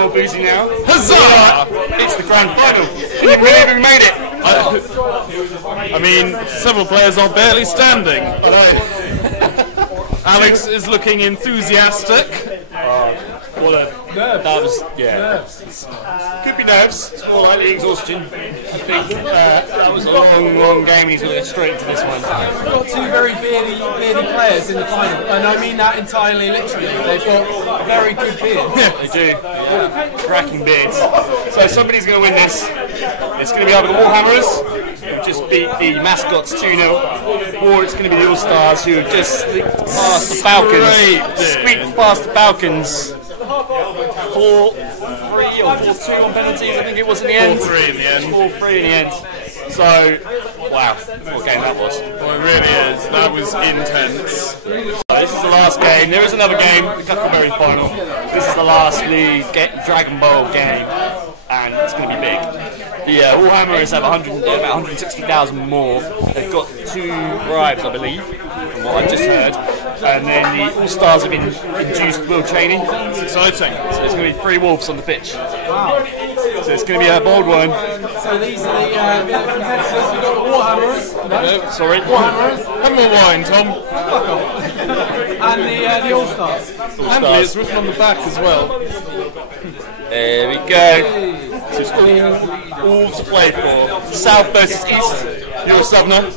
more boozy now. Huzzah! It's the grand final. Can you believe we made it? I mean, several players are barely standing. I know. Alex is looking enthusiastic. What a nerves. That was, yeah. Nerves. Could be nerves. It's more likely exhaustion. I think that was a long game. He's going to go straight into this one. We've got two very beardy players in the final, and I mean that entirely literally. They've got very good beards. They do. Yeah. Cracking beards. So somebody's going to win this. It's going to be either the Warhammerers, who just beat the mascots 2-0, or it's going to be the All-Stars, who have just squeaked past the Falcons. Squeaked past the Falcons. 4-3 or 4-2 on penalties, I think it was in the end. 4-3 in the end. 4-3 in the end. So, wow, what a game that was. Well, it really is. That was intense. So this is the last game. There is another game, the Cordially final. This is the last Dragon Ball game, and it's going to be big. The Warhammerers have about 160,000 more. They've got 2 bribes, I believe, from what I just heard. And then the All-Stars have been induced will training. It's exciting. So there's going to be 3 wolves on the pitch. Wow. So it's going to be a bold one. So these are the competitors. We've got the Warhammerers. No, sorry. Warhammerers. Have more wine, Tom. And the All-Stars. And it's written on the back as well. There we go. So it's all to play for. South versus East. You're a Southerner.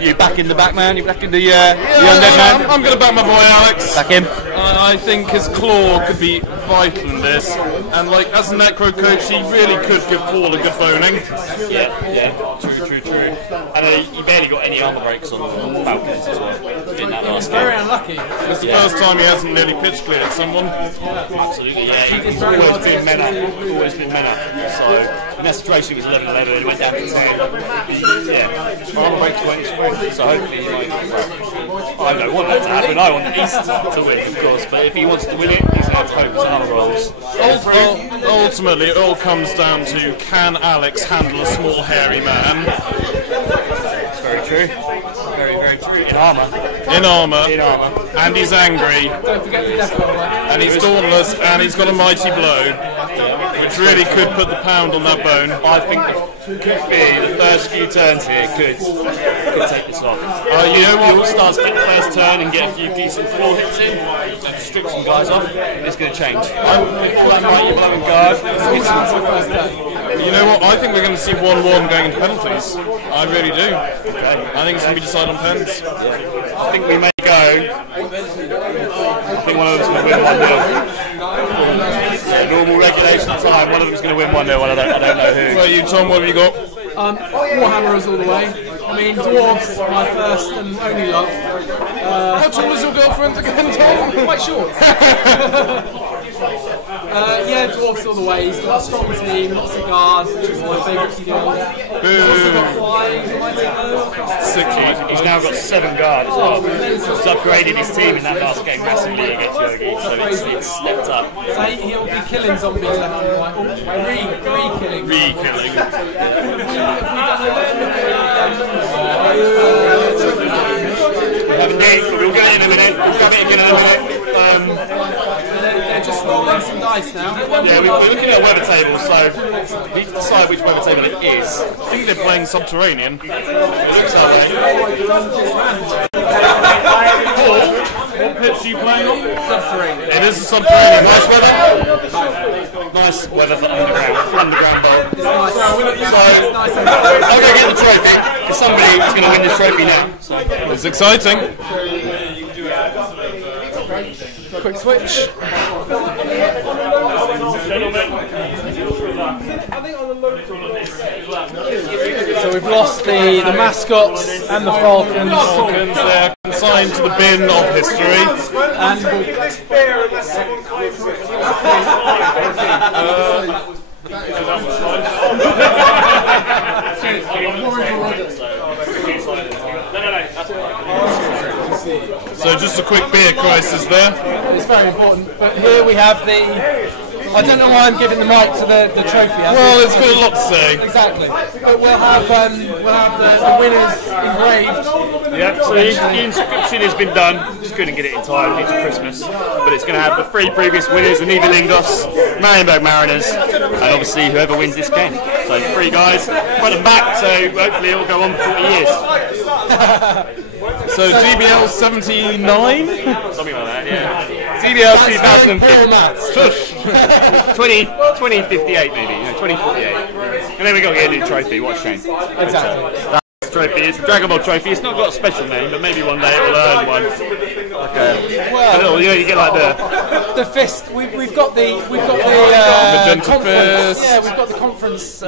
You back in the back, man. You back in the undead man. I'm going to back my boy Alex. Back him. I think his claw could be vital in this, and like as a necro coach, he really could give Paul a good boning. Yeah, true. And he barely got any armor breaks on the Falcons as well in that last game. Very unlucky. It's the first time he hasn't nearly pitch cleared someone. Absolutely, yeah. He's always been men up. So in that situation, it was 11-11. It went down to 10. Yeah, armor breaks weren't his friend. So hopefully, I don't want that to happen. I want the East to win, of course. But if he wants to win it, he's going to have to hope his armor rolls. Ultimately, it all comes down to, can Alex handle a small hairy man? That's very true. Very true. In armour. And he's angry. Don't forget the death roll. And he's dauntless, and he's got a mighty blow, which really could put the pound on that bone. I think the first few turns here could take this off. You know what? The All-Stars get the first turn and get a few decent floor hits in, and strip some guys off, it's going to change. You're blowing guard. You know what? I think we're going to see 1-1 going into penalties. I really do. I think it's going to be decided on pens. I think we may go. I think one of them's going to win 1-0. Normal regulation time, one of them's going to win 1-0. I don't know who. Well, you, Tom, what have you got? Warhammerers all the way. I mean, dwarves, my first and only love. How tall is your girlfriend again, Tom? Quite short. Yeah, dwarves all the way. He's got a strong team, lots of guards, which is my favourite to do. He's also got 5 mighty blows. 6. He's now got 7 guard as well. He's upgraded his team in that last game massively against Yogi, so it's stepped up. So he'll be killing zombies left and right. Re-killing. Re-killing. We'll get it in a minute. We'll grab it again in a minute. They're just rolling some dice now. Yeah, we're looking at a weather table, so we need to decide which weather table it is. I think they're playing Subterranean. It looks like it. Paul, what pitch are you playing on? Subterranean. It is a Subterranean. Nice weather. Nice weather for underground bowl. It's nice. So, I'll go get the trophy, because somebody is going to win this trophy now. So. It's exciting. Quick switch. So we've lost the mascots and the Falcons. They're consigned to the bin of history. And So just a quick beer crisis there. it's very important. But here we have the I don't know why I'm giving the mic to the trophy. Well, it's got a lot to say. Exactly. But we'll have the winners engraved. Yeah, so the inscription has been done. Just couldn't get it in time due to Christmas. But it's going to have the 3 previous winners, the Niederlingos, Marienburg Mariners, and obviously whoever wins this game. So 3 guys, front and back, so hopefully it will go on for 40 years. So DBL 79? Something like that, yeah. DBL 2058. 2058 maybe, 2048. And then we got to get a new trophy, what a shame. Exactly. Trophy. It's the Dragon Ball trophy. It's not got a special name, but maybe one day it will earn one. Well, you get like the fist. We've got the Magenta conference. fist. Yeah, we've got the conference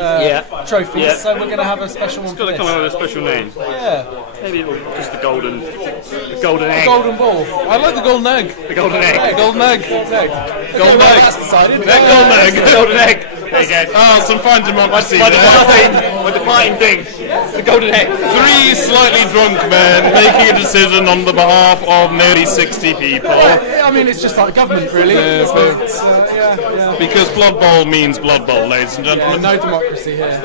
trophies. Yeah. So we're going to have a special one. It's got to come up with a special name. Yeah. Maybe it'll just the golden egg. Golden ball. I like the golden egg. The golden egg. The golden egg. Golden egg. Golden egg. That's decided. Golden egg. Golden egg. There you go. Oh, some fine democracy My there. departing thing. The golden egg. 3 slightly drunk men making a decision on the behalf of nearly 60 people. I mean, it's just like government, really. Yeah, Yeah. because Blood Bowl means Blood Bowl, ladies and gentlemen. No democracy here.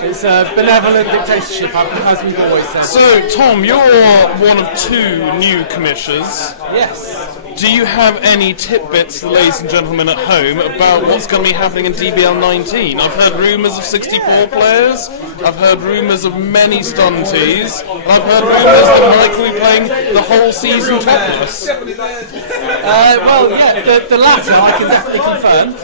It's a benevolent dictatorship, as we've always said. So, Tom, you're one of 2 new commissioners. Yes. Do you have any tidbits, ladies and gentlemen at home, about what's going to be happening in DBL 19? I've heard rumours of 64 players, I've heard rumours of many stunties, and I've heard rumours that Mike will be playing the whole season topless. Well, yeah, the latter I can definitely confirm.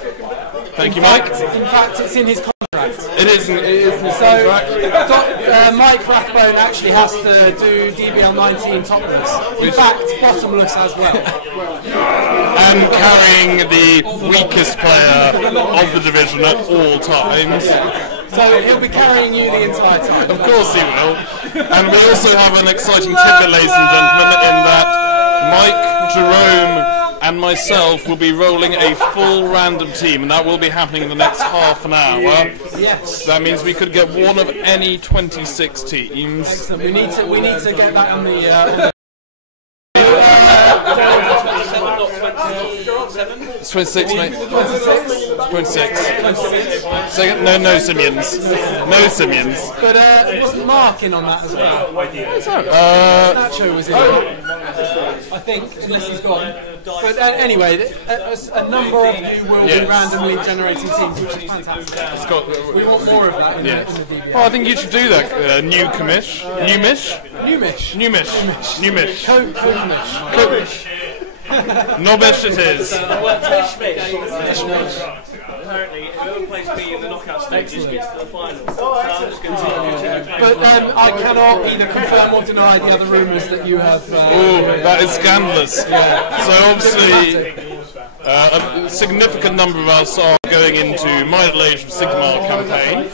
Thank you, Mike. In fact, it's in his contract. It is in his So, contract. Mike Rathbone actually has to do DBL 19 topless. In fact, bottomless as well. And carrying the weakest player of the division at all times. So he'll be carrying you the entire time. Of course he will. And we also have an exciting tidbit, ladies and gentlemen, in that Mike, Jerome, and myself will be rolling a full random team, and that will be happening in the next half an hour. Yes. That means we could get one of any 26 teams. Excellent. We need to get that on the. 26, mate. 26. Second, no Simians. No Simians. But wasn't Mark in on that as well? Nacho was in. I think, unless he's gone. But anyway, a number of you will be randomly generating teams, which is fantastic. We want more of that in the DBL. Well, I think you should do that. New commish. New mish? New mish. New mish. New mish. Co-mish. Knobbish it is. Apparently, whoever plays me in the knockout stages gets to the final. So I'm just going to But I cannot either confirm or deny the other rumours that you have. That is scandalous. So obviously, a significant number of us are going into My Little Age of Sigmar campaign.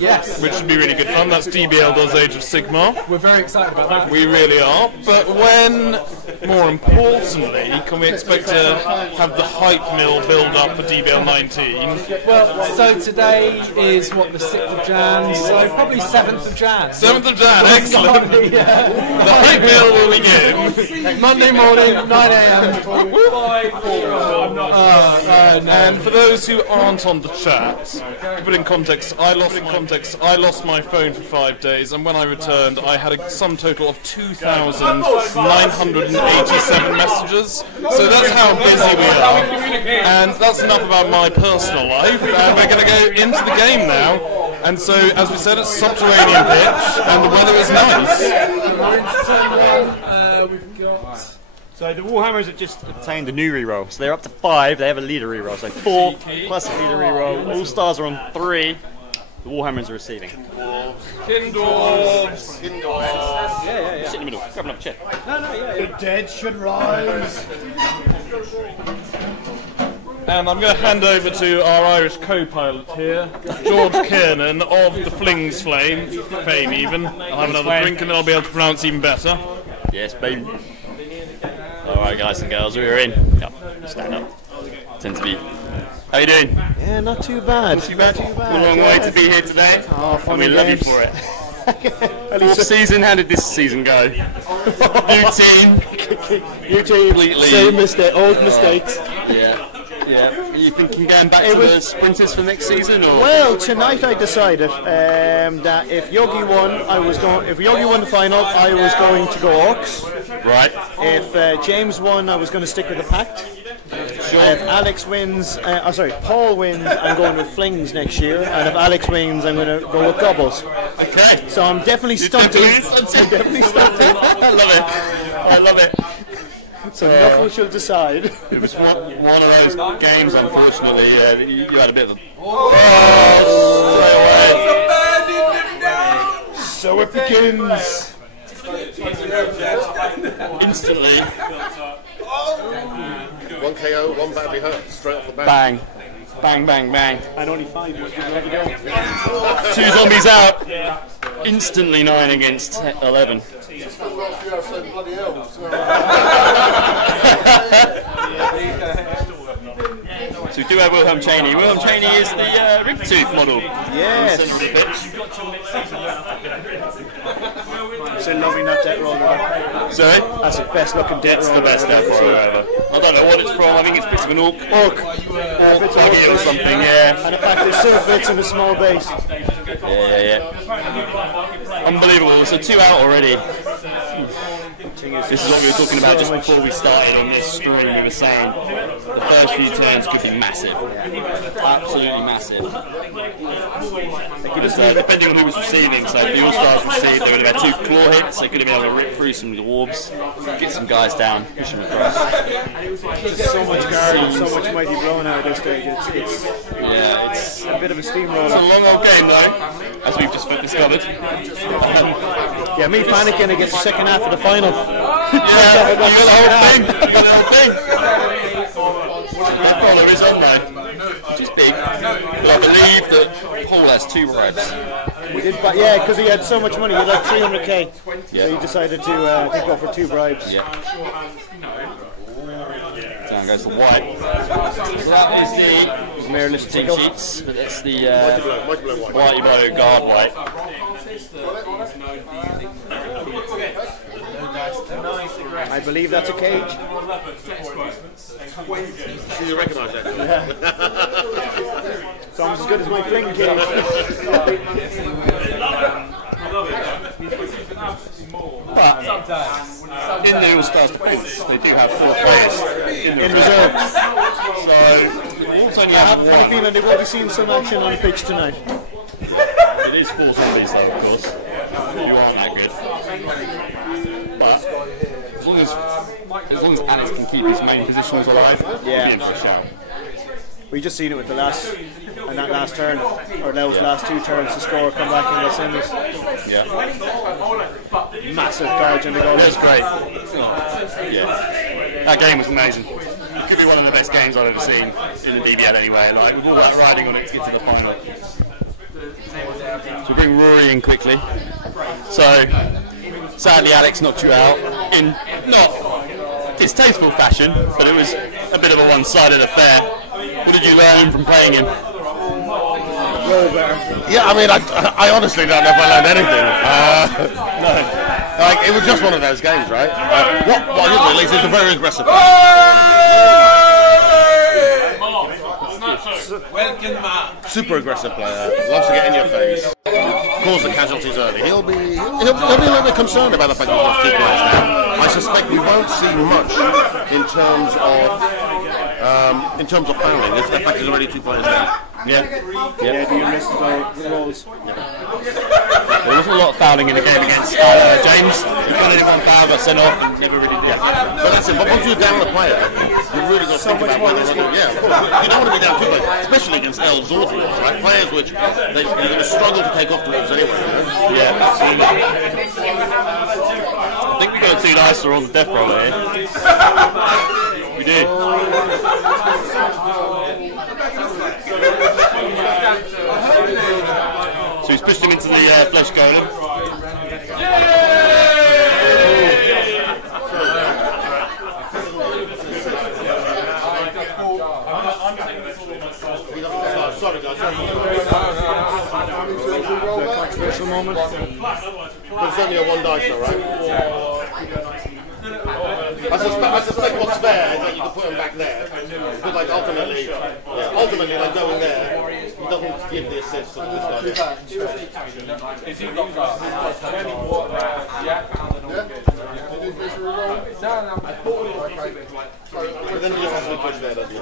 Yes. Which should be really good fun. That's DBL does Age of Sigmar. We're very excited about that. We really are. But when, more importantly, can we expect to have the hype mill build up for DBL 19? Well, so today is what, the 6th of Jan, so probably 7th of Jan. 7th of Jan, excellent. The hype mill will begin. Monday morning, 9 a.m. And for those who aren't on the chat, to put in context, I lost my phone for 5 days, and when I returned, I had a sum total of 2,987 messages. So that's how busy we are. And that's enough about my personal life. And we're going to go into the game now. And so, as we said, it's subterranean pitch, and the weather is nice. We're into turn 1. We've got. So the Warhammers have just obtained a new reroll. So they're up to 5. They have a leader reroll. So 4 plus a leader reroll. All stars are on 3. The Warhammers are receiving. Kindorfs. Yeah. Sit in the middle. Grab another chair. The dead should rise. And I'm going to hand over to our Irish co-pilot here, George Kiernan of the Flings fame even. I'll have another drink and then I'll be able to pronounce even better. Yes, baby. Alright guys and girls, we're in. Yep, stand up. Tend to be. How you doing? Yeah, not too bad. Not too bad. A long way to be here today. And we love you for it. Fourth season, how did this season go? New team. New team, same mistake, old mistakes. Yeah. Are you thinking going back to the sprinters for next season? Or? Well, tonight I decided that if Yogi won, if Yogi won the final, I was going to go Orcs. Right. If James won, I was going to stick with the Pact. If Alex wins, Paul wins, I'm going with Flings next year. And if Alex wins, I'm going to go with Gobbles. Okay. So I'm definitely stunted. I'm definitely stunted. I love it. I love it. So Nuffle shall decide. It was one of those games, unfortunately, that you had a bit of a... So it begins. Instantly. 1 KO, 1 badly hurt, straight off the bat. Bang. Bang, bang, bang. And only 5 was going to go. 2 zombies out. Instantly 9 against 11. So we do have Wilhelm Chaney. Wilhelm Chaney is the Riptooth model. Yes. I'm still loving that death roller. Sorry? That's the best looking death roller. That's the best death roller ever. I don't know what it's from. I think it's bits of an orc. Buggy or something, yeah. And the fact it still fits in a small base. Yeah. Unbelievable. So 2 out already. This is what we were talking about just before we started on this stream. We were saying the first few turns could be massive. Absolutely massive. Depending on who was receiving, so if the All-Stars received, they would have had 2 claw hits, they could have been able to rip through some orbs, get some guys down, push them across. There's so much guard and so much mighty blowing out at this stage. It's a bit of a steamroller. It's a long old game though, as we've just discovered. Yeah, me panicking against the second half of the final. You got the whole thing. The follower is on though, which is big. But I believe that Paul has 2 bribes. We did, but yeah, because he had so much money, he had like 300k. So he decided to go for 2 bribes. Yeah. Down goes the white. So that is the mirrorless team sheets, but that's the whitey blow guard white. I believe that's a cage. Do you recognise that? It's almost as good as my fling cage. But in the All-Stars defence, they do have 4 players in reserve. So Wolves only have I have a funny feeling they will be seeing some action on the pitch tonight. It is 4 zombies though, of course. You aren't that good. But as long as Alex can keep his main positions alive, he'll be in for a shout. We just seen it with that last turn, or those last 2 turns to score, come back in the semis. Yeah. Massive charge in the goal. That's great. Yeah. That game was amazing. It could be one of the best games I've ever seen in the DBL anyway, like with all that riding on it to get to the final. So we bring Rory in quickly. So sadly Alex knocked you out in not distasteful fashion, but it was a bit of a one-sided affair. What did you learn from playing him? Yeah, I mean, I honestly don't know if I learned anything. No. Like, it was just one of those games, right? What I didn't realise is a very aggressive player. Super aggressive player. Loves to get in your face. Cause the casualties early. He'll be a little bit concerned about the fact that we've got 2 players now. I suspect we won't see much in terms of fouling. In fact, there's already 2 players there. Do you miss the goals? There wasn't a lot of fouling in the game against James. He got in 1 foul, got sent off, and never really did. But that's it. But once you're down a player, you've really got to think about what they're Yeah, of course. You don't want to be down 2 players, especially against elves or dwarves, right? Players which you're going to struggle to take off dwarves anyway. Yeah, absolutely. I think we got 2 nicer on the death roll here. We do. So he's pushed him into the flesh golem. Sorry guys. Controversial moment. But it's only a 1 dice though, right? I suspect what's fair is that you can put him back there. But like ultimately, like going there, he doesn't give the assist to this guy. So then he just has to push there, doesn't he?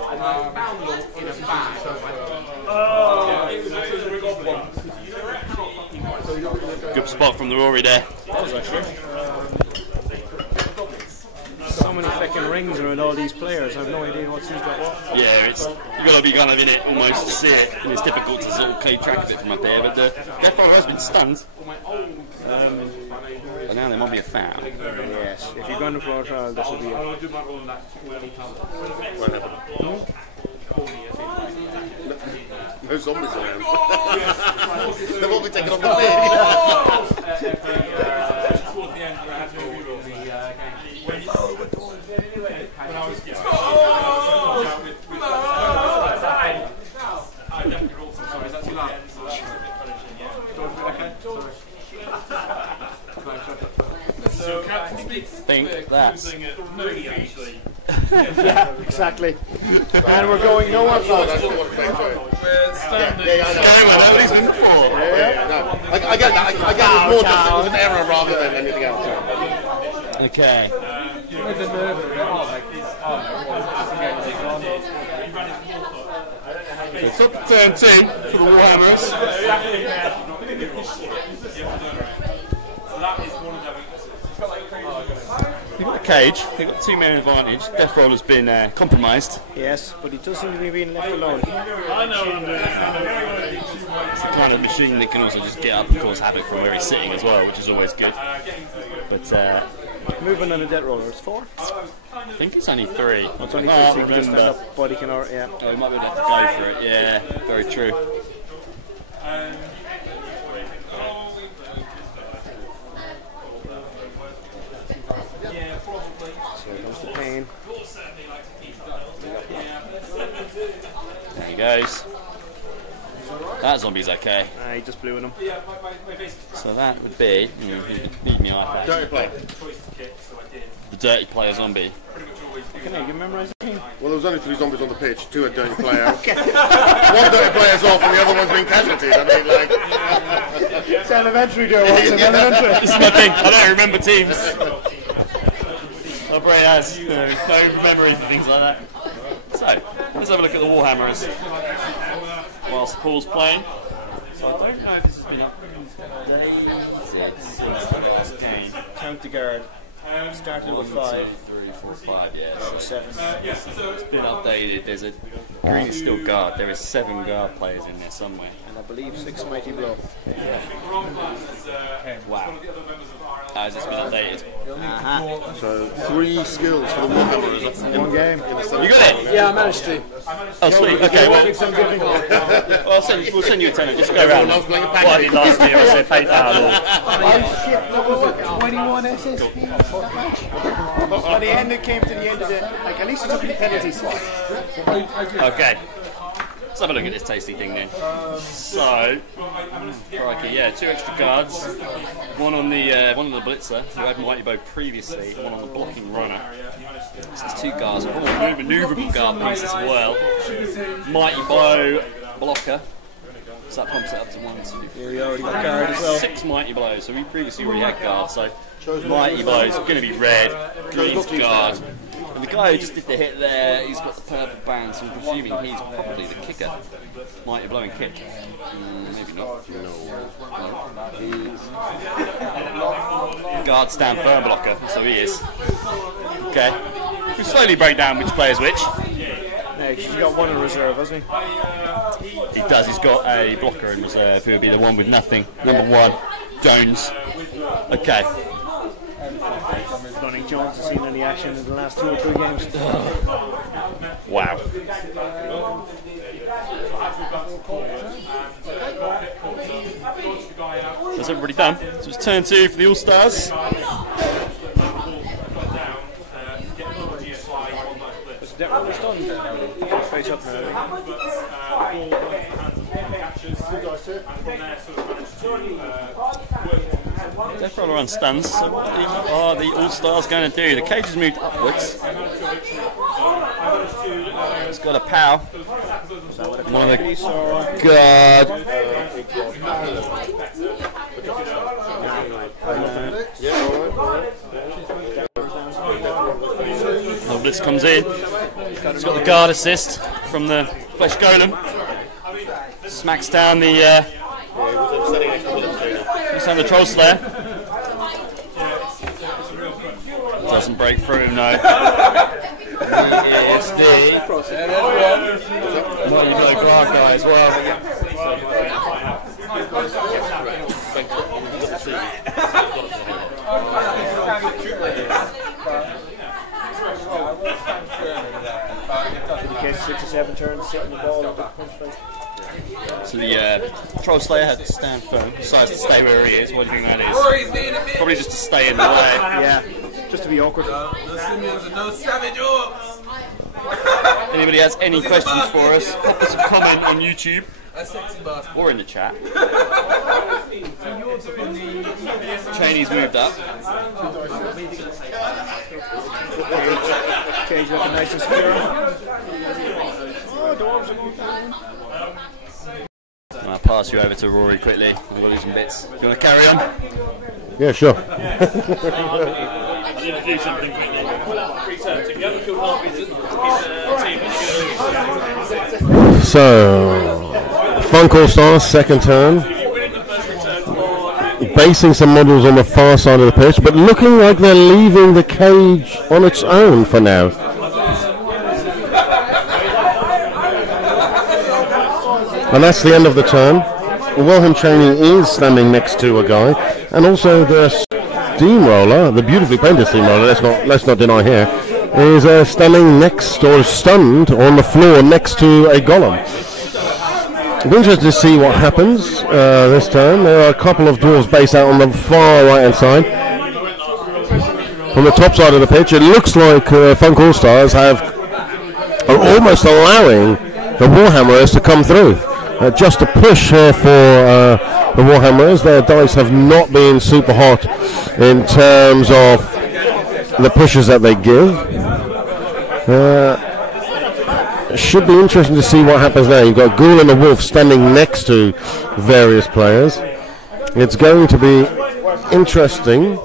Good spot from the Rory there. That was actually. So many fucking rings around all these players. I have no idea what's who's got what. Yeah, you've got to be kind of in it almost to see it, and it's difficult to sort of keep track of it from up here. But the Defo has been stunned, and now there might be a foul. Yes, if you're going to floor trial, this will be it. No zombies around. They've all been taken on the Think that's Yeah, exactly. And we're going nowhere fast. nobody's been before. I get that. I get it was more just it was an error rather than anything else. Okay. It's up to turn 2 for the Warhammerers. They've got a cage, they've got 2 man advantage. Death Roll has been compromised. Yes, but he does seem to be being left alone. It's the kind of machine that can also just get up and cause havoc from where he's sitting as well, which is always good. But movement on a death roller, it's 4? I think it's only 3. Oh, it's only 3, so you can just stand up, body can, yeah. Oh, we might be able to have to go for it, yeah, very true. So here comes the pain. There he goes. That zombie's okay. He just blew in him. So that would be, leave me off. Dirty play. The dirty player zombie. Can I memorize the team? Well, there was only 3 zombies on the pitch, 2 had dirty players. One dirty player's off and the other one's been casualties. I mean, like... It's elementary, dear. What's elementary? This is my thing, I don't remember teams. Nobody has, no memory for things like that. So, let's have a look at the Warhammerers. Whilst Paul's playing. So I don't know if this has been up. Count the guard. Started with 5. 3, 4, 5, yeah. So 7. It's been updated. There's a green is still guard. There is 7 guard players in there somewhere. And I believe 6 mighty blow. Wow. Has this been updated? So 3 skills for the Warhammerers in 1 game. You got it? Yeah, I managed to. Oh, sweet. Okay, well, we'll send you a tenner. Just go around. What I did last year, I said PayPal. Shit, 21 SSP. By the end, it came to the end of it. Like, at least it took the penalty spot. Okay. Let's have a look at this tasty thing then. So, crikey, yeah, 2 extra guards. One on the blitzer, who had Mighty Bow previously, and one on the blocking runner. So there's 2 guards, one manoeuvrable guard piece as well. Mighty Bow blocker. So that pumps it up to 1, 2, 3. Yeah, we already got guard as well. 6 Mighty Blows, so we previously already had guard, so Mighty Blows going to be red, green's guard. And the guy who just did the hit there, he's got the purple band, so I'm presuming he's probably the kicker. Mighty Blow and kick. Maybe not. Guard stand firm blocker, so he is. Okay. We'll slowly break down which player's which. Yeah, he's got 1 in reserve, hasn't he? He does, he's got a blocker in reserve, who will be the one with nothing. Number 1, Jones. Okay. I don't think Jones has seen any action in the last 2 or 3 games. Wow. That's everybody done. So it's turn 2 for the All-Stars. Face up now. Death Roller on stuns. So what are the All-Stars going to do? The cage has moved upwards. It's got a POW. One of the guard. So Blitz comes in. It's got the guard assist from the Flesh Golem. Smacks down the Troll Slayer. Doesn't break through, no. He is the guard guy as well. Okay, 6 or 7 turns, setting the ball. So the Troll Slayer had to stand firm, decides to stay where he is. What do you think that is? Probably just to stay in the way. Yeah, just to be awkward. Anybody has any questions for us, pop us a comment on YouTube or in the chat. Cheney's moved up. Cage looking nice and secure. I'll pass you over to Rory quickly. We've got to do some bits. Do you want to carry on? Yeah, sure. I need to do something quickly. If you haven't killed half his team, So, Funk All Stars, second turn. Basing some models on the far side of the pitch, but looking like they're leaving the cage on its own for now. And that's the end of the turn. Wilhelm Cheney is standing next to a guy, and also the steamroller, the beautifully painted steamroller, let's not deny here, is standing next or stunned on the floor next to a golem. It'll be interesting to see what happens this time. There are a couple of dwarves based out on the far right hand side. On the top side of the pitch, it looks like Funk All Stars are almost allowing the Warhammerers to come through. Just a push here for the Warhammerers. Their dice have not been super hot in terms of the pushes that they give. It should be interesting to see what happens now. You've got Ghoul and the Wolf standing next to various players. It's going to be interesting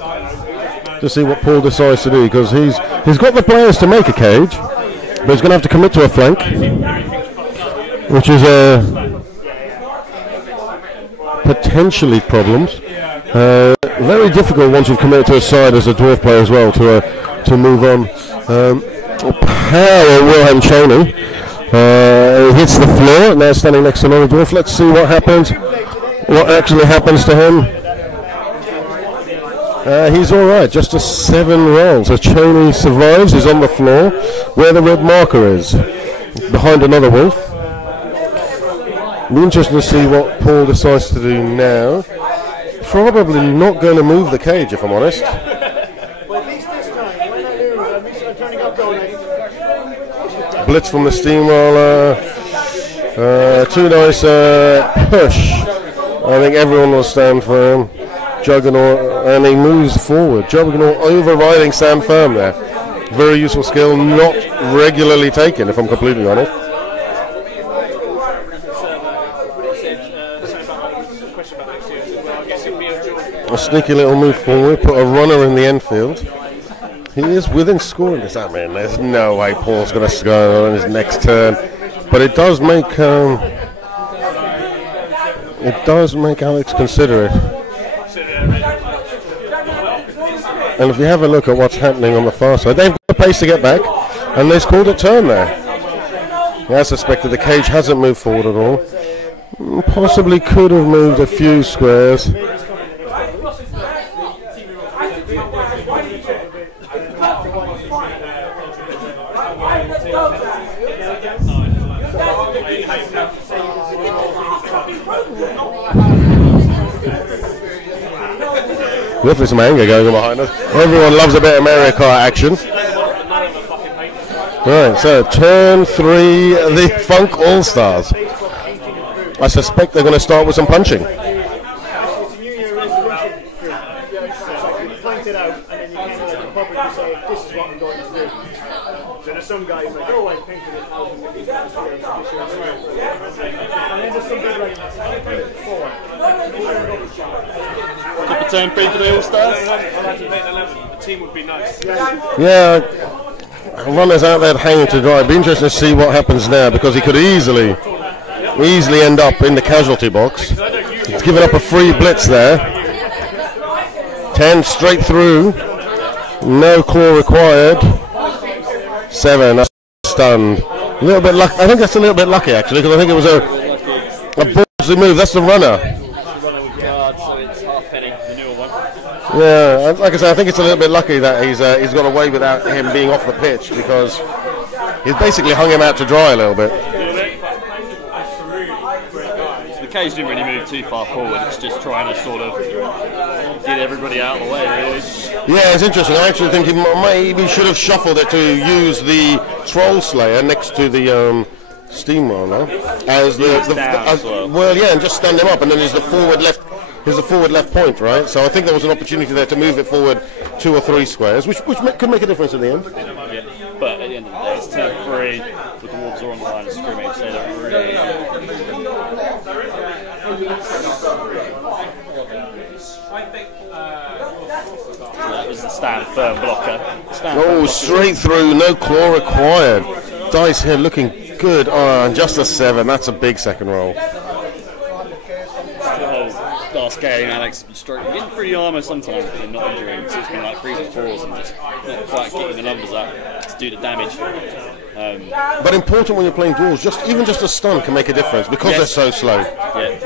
to see what Paul decides to do, because he's got the players to make a cage, but he's going to have to commit to a flank, which is potentially problems. Very difficult once you've committed to a side as a dwarf player as well to move on. Power Wilhelm Cheney hits the floor, now standing next to another dwarf. Let's see what happens. What actually happens to him? He's alright, just a 7 roll. So Cheney survives, he's on the floor where the red marker is, behind another wolf. Be interesting to see what Paul decides to do now. Probably not going to move the cage, if I'm honest. Blitz from the steamroller. Too nice push. I think everyone will stand firm. Juggernaut, and he moves forward. Juggernaut overriding stand firm there. Very useful skill, not regularly taken, if I'm completely honest. A sneaky little move forward, put a runner in the Enfield. He is within scoring this. I mean, there's no way Paul's going to score on his next turn, but it does make Alex consider it. And if you have a look at what's happening on the far side, they've got the pace to get back, and they've called a turn there. I suspected the cage hasn't moved forward at all. Possibly could have moved a few squares. Definitely some anger going on behind us. Everyone loves a bit of Mario Kart action. Right, so turn 3, the Funk All Stars. I suspect they're going to start with some punching. say this is what I'm going to do. So there's some guys like, oh, I painted it out and then there's some people like, I painted it forward. Could return free for the All-Stars? The team would be nice. Yeah, runners out there hanging to dry. It'd be interesting to see what happens now, because he could easily end up in the casualty box. He's given up a free blitz there. 10 straight through. No claw required. 7 stunned. A little bit lucky. I think that's a little bit lucky actually, because I think it was a ballsy move. That's the runner. Yeah, like I said, I think it's a little bit lucky that he's got away without him being off the pitch, because he's basically hung him out to dry a little bit. The cage didn't really move too far forward. It's just trying to sort of get everybody out of the way, really. Yeah, it's interesting. I actually think he maybe should have shuffled it to use the Troll Slayer next to the Steamroller as well, yeah, and just stand him up, and then there's the forward left. Here's the forward left point, right? So I think there was an opportunity there to move it forward 2 or 3 squares, which could make a difference in the end. Yeah. But at the end of the day, it's 10-3 with the Wolves are on the line of scrimmage, so they're really... So that was the stand firm blocker. Straight through, no claw required. Dice here looking good. Oh, and just a 7. That's a big second roll. Last game, Alex was getting through the armour sometimes, but not injuring. So it's been like 3s and 4s and just not quite getting the numbers up to do the damage. But important when you're playing dwarves, even just a stun can make a difference because they're so slow. Yeah.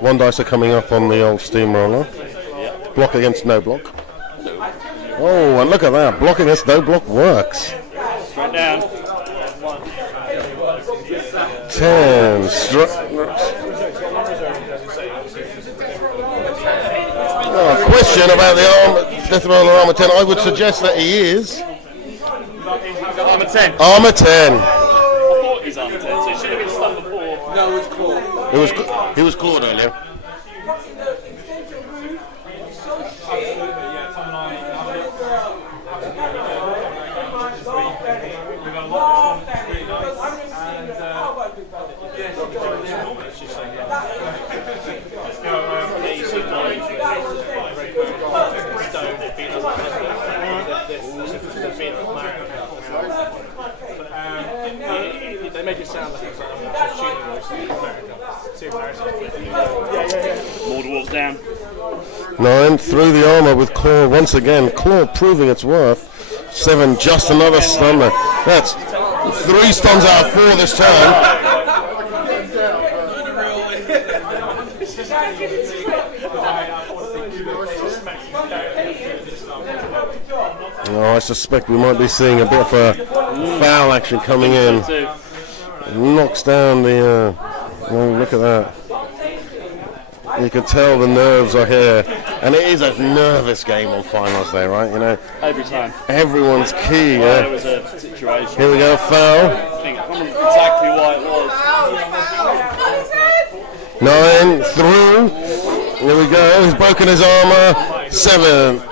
1 dice are coming up on the old Steamroller. Yeah. Block against no block. Oh, and look at that. Block against no block works. Straight down. 10. Question about the Death Roller Armour 10. I would suggest that he is. Armour 10. Armour 10. I thought he's Armour 10, so he should have been stunned before. No, it's clawed. He was clawed earlier. They make it sound like it's More dwarves down. 9 through the armour with claw once again. Claw proving its worth. 7, just another stunner. That's 3 stuns out of 4 this time. Oh, I suspect we might be seeing a bit of a foul action coming in. Knocks down the... oh, look at that. You can tell the nerves are here. And it is a nervous game on finals day, right? You know, every time. Everyone's key, There yeah? was a situation. Here we go, foul. I think I can't remember exactly what it was. 9 through. Here we go. He's broken his armour. 7, 8.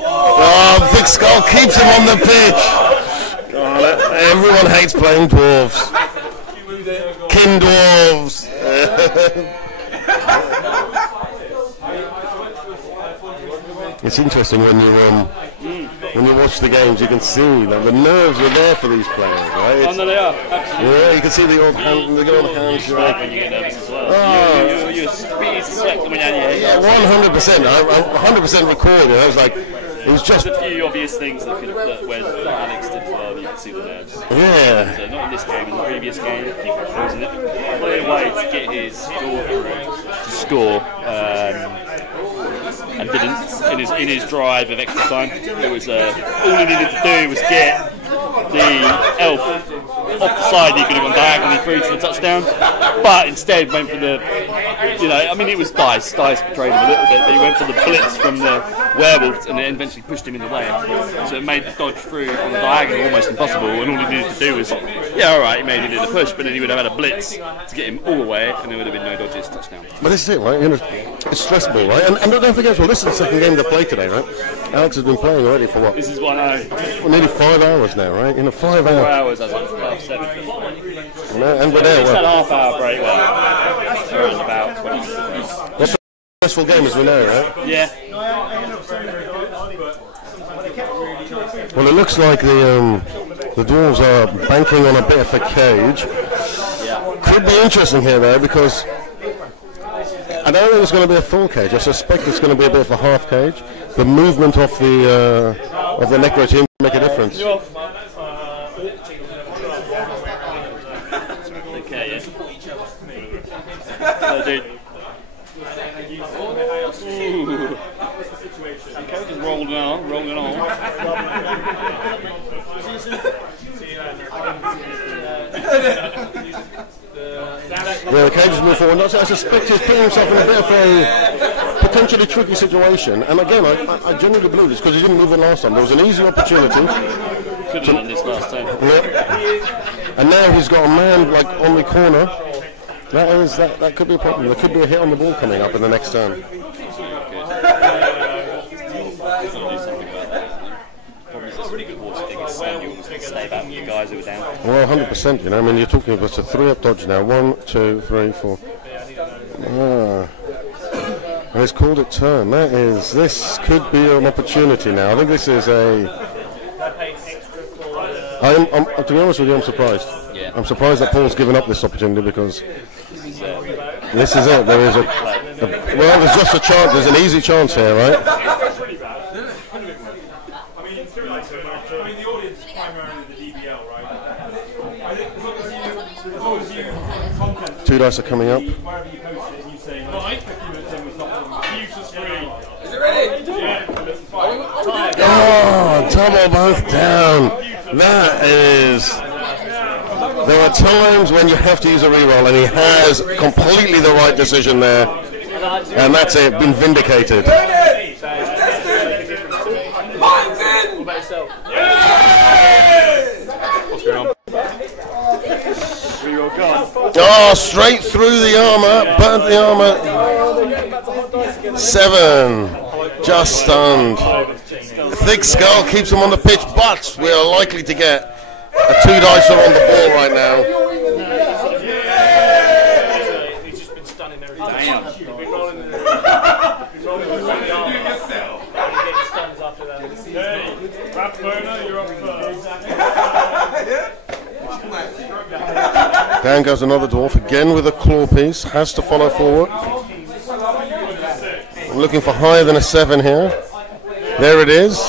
Oh, Thick Skull keeps him on the pitch. God, everyone hates playing dwarves. Kin dwarves. It's interesting when you watch the games, you can see that the nerves are there for these players, right? Oh, no, they are. Absolutely. Yeah, you can see the old hand, the old hands. Sweat when you get nervous as well. Oh. You're beating sweat coming down your head. Yeah, 100%. I 100% recorded. I was like, it was just a few obvious things that where Alex did well. You can see the nerves. Yeah. So not in this game, in the previous game, he was causing it. Playing away to get his score through to score, and didn't in his drive of extra time. It was all he needed to do was get the elf off the side. He could have gone diagonally through to the touchdown, but instead went for the you know, I mean, it was Dice. Dice betrayed him a little bit, but he went for the blitz from the werewolf, and it eventually pushed him in the way. So it made the dodge through on the diagonal almost impossible, and all he needed to do was, yeah, all right, he maybe did the push, but then he would have had a blitz to get him all the way, and there would have been no dodges, touchdown. But this is it, right? You know, it's stressful, right? And don't forget, well, this is the second game they played today, right? Alex has been playing already for what? This is 1 hour. For nearly 5 hours now, right? You know, 5 hours. 4 hours as of half 7. And we're there. It's that half-hour break, around about 20 minutes. What's a stressful game, as we know, right? Yeah. Well, it looks like the dwarves are banking on a bit of a cage. Yeah. Could be interesting here, though, because I don't think it's going to be a full cage. I suspect it's going to be a bit of a half cage. The movement of the necro team can make a difference. Okay, yeah. Oh, dude. Ooh. Okay, just rolling on. Yeah, the cage has moved forward. I suspect he's putting himself in a bit of a potentially tricky situation. And again, I genuinely believe this because he didn't move it last time. There was an easy opportunity. Could have done this last time. Yeah. And now he's got a man like on the corner. That could be a problem. There could be a hit on the ball coming up in the next turn. Well, 100%, you know. I mean, you're talking about a 3-up dodge now. 1, 2, 3, 4. And he's called it turn. This could be an opportunity now. I think this is a. To be honest with you, I'm surprised. Yeah. I'm surprised that Paul's given up this opportunity because this is it. There is well, there's just a chance. There's an easy chance here, right? Two dice are coming up. Oh, double both down. That is. There are times when you have to use a reroll, and he has completely the right decision there. And that's it, been vindicated. Oh, straight through the armor, burnt the armor. 7, just stunned. Thick skull keeps him on the pitch, but we are likely to get a 2-dicer on the ball right now. He's just been stunning every Damn. Down goes another dwarf, again with a claw piece, has to follow forward. I'm looking for higher than a 7 here. There it is.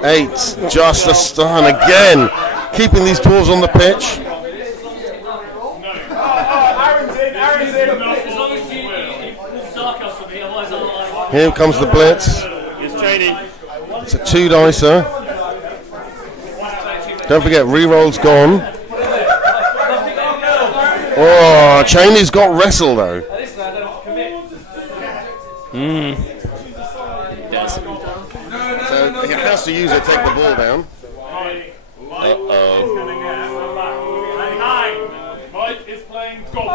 8, just a stun again, keeping these dwarves on the pitch. Here comes the blitz. It's a 2-dicer. Don't forget, reroll's gone. Oh, Cheney's got wrestle though. So he has to use it, take the ball down. Mike is playing golf.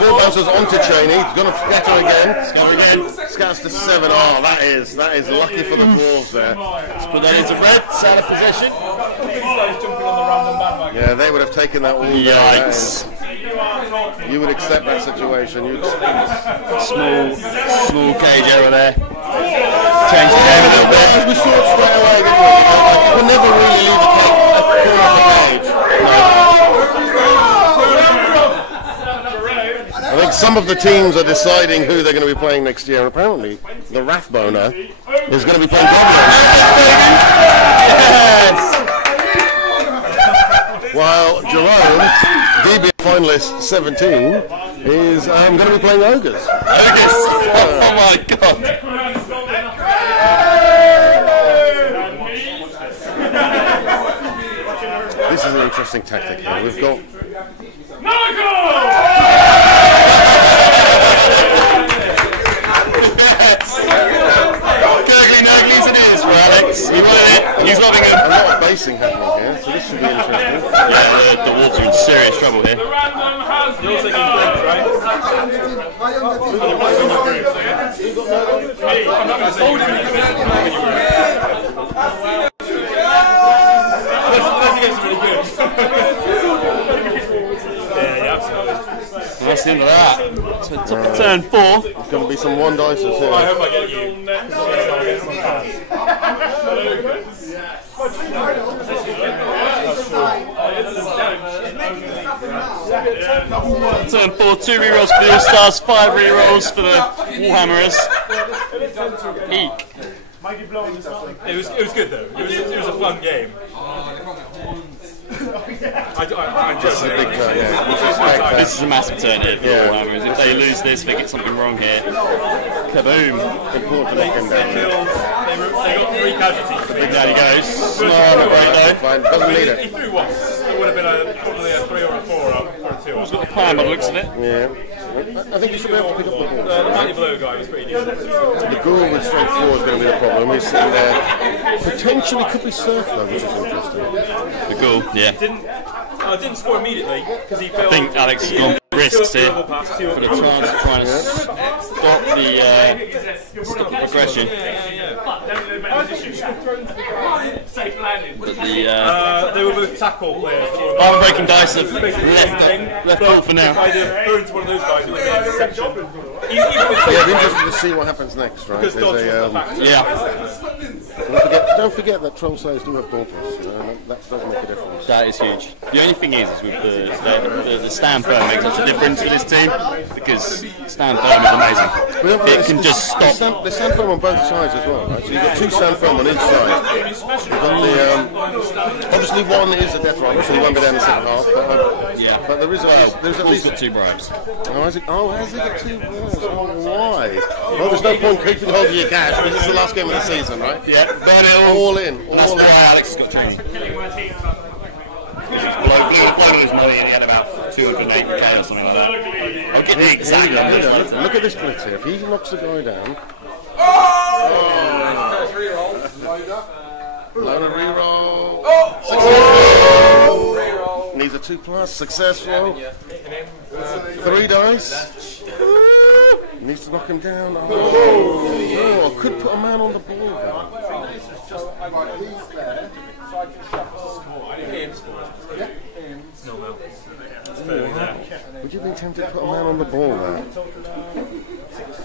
Ball bounces onto Cheney. He's going to scatter again. Scatters to 7. Oh, that is lucky for the dwarves there. Let's put that into red. Out of position. Yeah, they would have taken that all. Yikes! You would accept that situation. Small cage error there. Change the game a little bit. We saw it straight away. We'll never really leave the cage. I think some of the teams are deciding who they're going to be playing next year. And apparently, the Rathboner is going to be playing Goblins. Yes! While Jerome, DBL finalist 17 is going to be playing ogres. Ogres! Oh my god! This is an interesting tactic here. We've got... Gurgly Nurgly as it is for Alex. He wanted it. He's loving it. A lot of basing happening here, so this should be interesting. Yeah, the Wolves are in serious trouble here. That's the end of that. Turn 4. There's going to be some one dices here. I hope I get you. Turn 4, 2 rerolls for the All-Stars, 5 rerolls for the Warhammerers. Eek. It was good though. It was a fun game. I This is a big turn, yeah. This is a massive turn here for the Warhammerers. If they lose this, they get something wrong here. Kaboom! Important to knock him down. They got 3 casualties. Big Daddy goes. Not great Fine, doesn't need He it. threw once. It would have been probably a 3 or a 4 or a 2. Who's got the plan by the looks of it? Yeah. I think you should be able to pick up the ball. The mighty blow guy was pretty decent. The ghoul with strength 4 is going to be the problem. We're sitting there. Potentially could be surf though, which is interesting. The Ghoul, yeah. Didn't score immediately because he failed. I think Alex has gone for risks here for the chance of trying to stop the progression. Safe landing. But They were both tackle players. arm breaking dice have left Ghoul for now. I did throw into one of those guys who was in the section. Yeah, it'll be interesting to see what happens next, right? There's a, don't forget that Troll Slayers do have daughters. That does make a difference. That is huge. The only thing is with the stand firm makes such a difference for this team because stand firm is amazing. It can just stop. They stand firm on both sides as well, right? So you've got 2 stand firm on each side. You've got the, obviously one is a death rider, so he won't go down the second half. But there is there's at least got 2 bribes. has he got 2 bribes? Oh, why? Well, there's no point keeping hold of your cash because it's the last game of the season, right? Yeah, burn it all in. That's why Alex has got training. Blow his money and he had about 280k or something like that. I'll get the exact numbers. Look at this blitz here. If he knocks the guy down. Load a reroll. Successful. Needs a 2+. Successful. 3 dice. Needs to knock him down. Oh, could put a man on the ball. Would you be tempted to put a man on the ball there?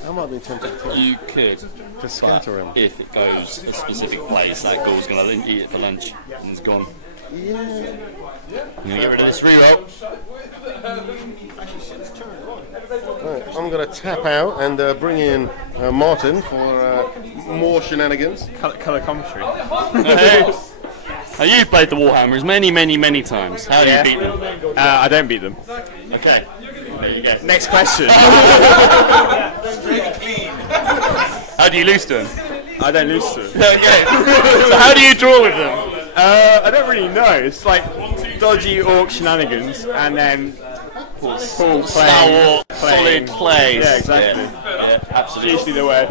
I might be tempted to put You could. to scatter him. If it goes a specific place, that Ghoul's going to eat it for lunch and it's gone. Yeah. I'm going to get rid of this reroll. Right, I'm going to tap out and bring in Martin for more shenanigans. Colour commentary. Now you've played the Warhammers many times. How do you beat them? I don't beat them. Okay, there you go. Next question. How do you lose to them? I don't lose to them. Okay. So how do you draw with them? I don't really know. It's like dodgy orc shenanigans and then Paul playing. Solid plays. Yeah, exactly. Yeah, absolutely. Usually the way.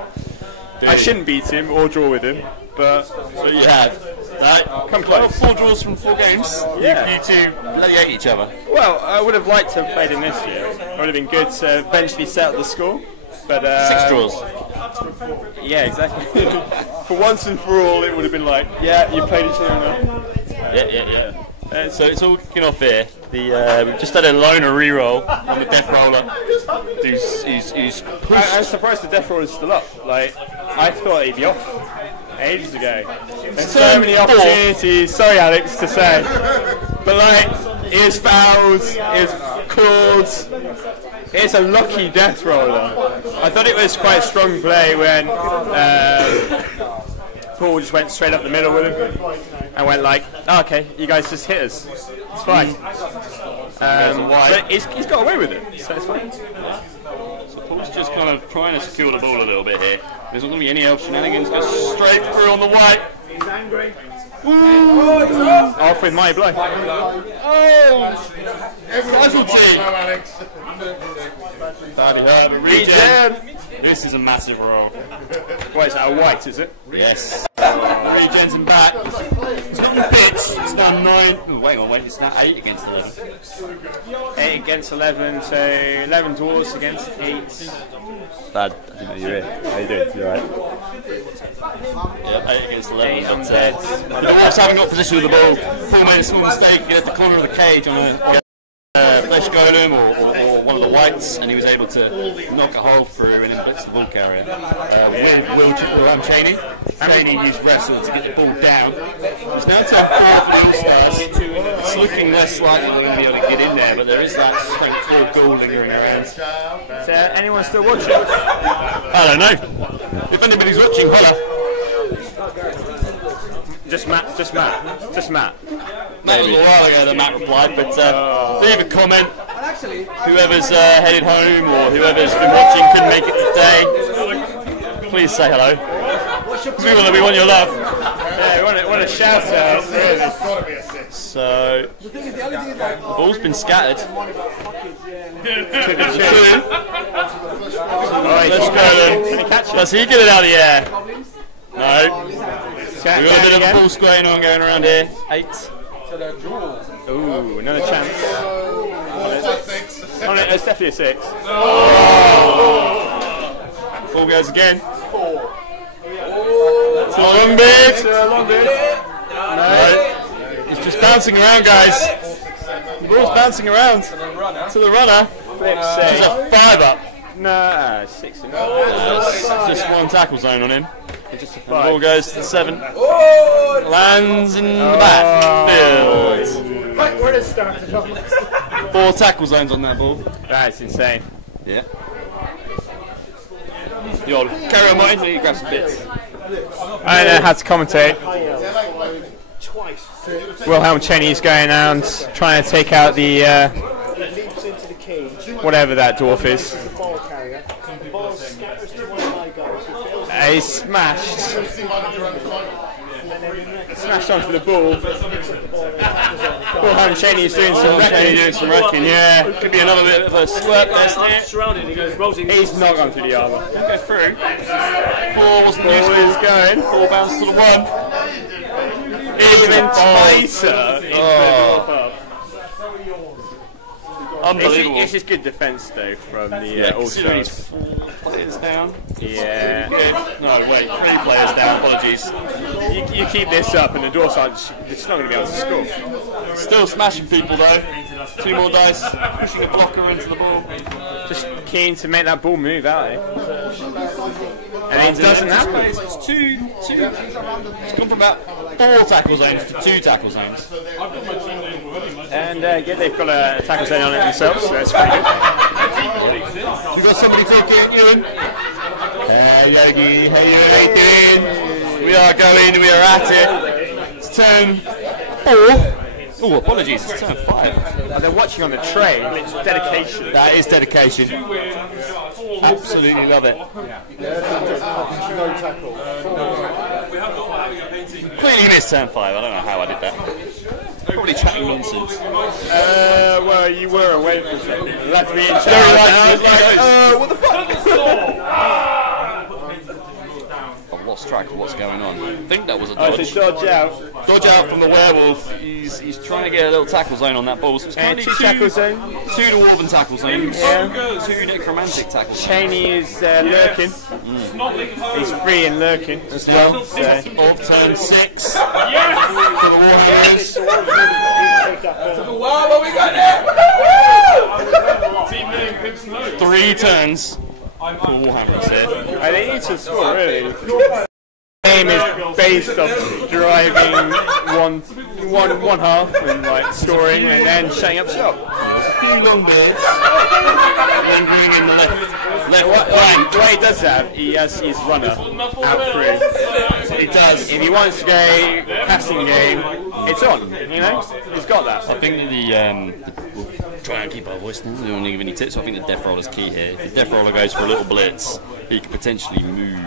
I shouldn't beat him or draw with him, but So you have. Right. come close. 4 draws from 4 games. Yeah. You 2 bloody hate each other. Well, I would have liked to have played him this year. It would have been good to eventually set up the score. But 6 draws. Yeah, exactly. For once and for all, it would have been like, yeah, you played each other enough. Yeah. So it's all kicking off here. We've just had a loner reroll on the Death Roller. Who's pushed. I'm surprised the Death Roller's still up. Like, I thought he'd be off ages ago. There's so many opportunities, sorry Alex to say, but like, here's fouls, here's calls. It's a lucky Death Roller. I thought it was quite a strong play when Paul just went straight up the middle with him and went like, oh, okay, you guys just hit us. It's fine. But he's got away with it, so it's fine. So Paul's just kind of trying to secure the ball a little bit here. There's not going to be any elf shenanigans, just straight through on the white. He's angry. Off with my blow. Oh! Casualty! Regen! This is a massive roll. What is that, a white, is it? Yes. Regen's in back. It's not in bits, it's now 9. Oh, wait, it's now 8 against 11. 8 against 11, so 11 dwarves against 8. Dad, I didn't know you were here. How you doing? You alright? Yeah, 8 against 11. 8 undead. The dwarves haven't got position with the ball. Paul made a small mistake, get at the corner of the cage on a flesh golem or one of the whites, and he was able to knock a hole through and then blitz the ball carrier. Will Cheney. Cheney used wrestle to get the ball down. It's now turn 4 for the All-Stars. It's looking less likely they're going to be able to get in there, but there is that strength 4 goal lingering around. Is anyone still watching? I don't know. If anybody's watching, holla. Just Matt. That was a while ago that Matt replied, but leave a comment. Whoever's headed home or whoever's been watching couldn't make it today, please say hello. We want your love. Yeah, we want a shout out. Really. So, the ball's been scattered. Let's go then. Does he get it out of the air? No. We've got a bit of a ball squaring on going around here. 8. Ooh, another chance. Oh, no, it's definitely a 6. Ball goes again. To a long bit. No. It's just bouncing around, guys. The ball's bouncing around. To the runner. She's a 5 up. No, 6. Just one tackle zone on him. Just a 5. The ball goes to the 7. Lands in the backfield. Where does it start? 4 tackle zones on that ball. That's insane. Yeah. Yo, carry on, Martin, you grab some bits. I don't know how to commentate. Wilhelm Cheney's going around trying to take out the whatever that dwarf is. He's smashed onto the ball. Wilhelm Cheney's doing some wrecking. Yeah, Could be another bit of a slurp test here. Surrounded, he goes, rolls in. he's not gone through the armour. Go through. 4 wasn't useful. Ball is going. 4 bounced to the 1. Even tighter. Unbelievable. This is good defence though from the Considering All-Stars. he's 4 players down. Yeah. Good. No, wait, 3 players down, apologies. You keep this up and the Dwarfs aren't, it's not going to be able to score. Still smashing people though. 2 more dice, pushing a blocker into the ball. Just keen to make that ball move out here. And it doesn't happen. It's 2. It's gone from about 4 tackle zones to 2 tackle zones. And yeah, they've got a tackle zone on it themselves, so that's pretty good. We've got somebody talking, Ewan. Hey Yogi, how you doing? We are going, we are at it. It's turn 4. Oh, apologies, it's turn 5. They're watching on the train, it's dedication. That is dedication. Absolutely love it. Clearly missed turn 5, I don't know how I did that. Probably chatting nonsense. Well, you were away for a second. Left me in charge. What the fuck? I've lost track of what's going on. I think that was a dodge. Dodge out. Dodge out from the werewolf. He's trying to get a little tackle zone on that ball. So it's currently 2 tackle zone. 2 dwarven tackle zones. Yeah. 2 necromantic tackle zones. Cheney is lurking. He's free and lurking as well. So. Off turn 6 for the Warhammerers. Wow, what we got there? 3 turns for Warhammerers here. I think it's a score, really. The game is based off driving one half and like scoring and then shutting up shop. A few long bits. Lingering in the left What he does that, he has his runner out free. He does. If he wants to go passing game, it's on, you know? He's got that. I think the try and keep our voice down. We don't give any tips. So I think the death roller's key here. If the death roller goes for a little blitz, he could potentially move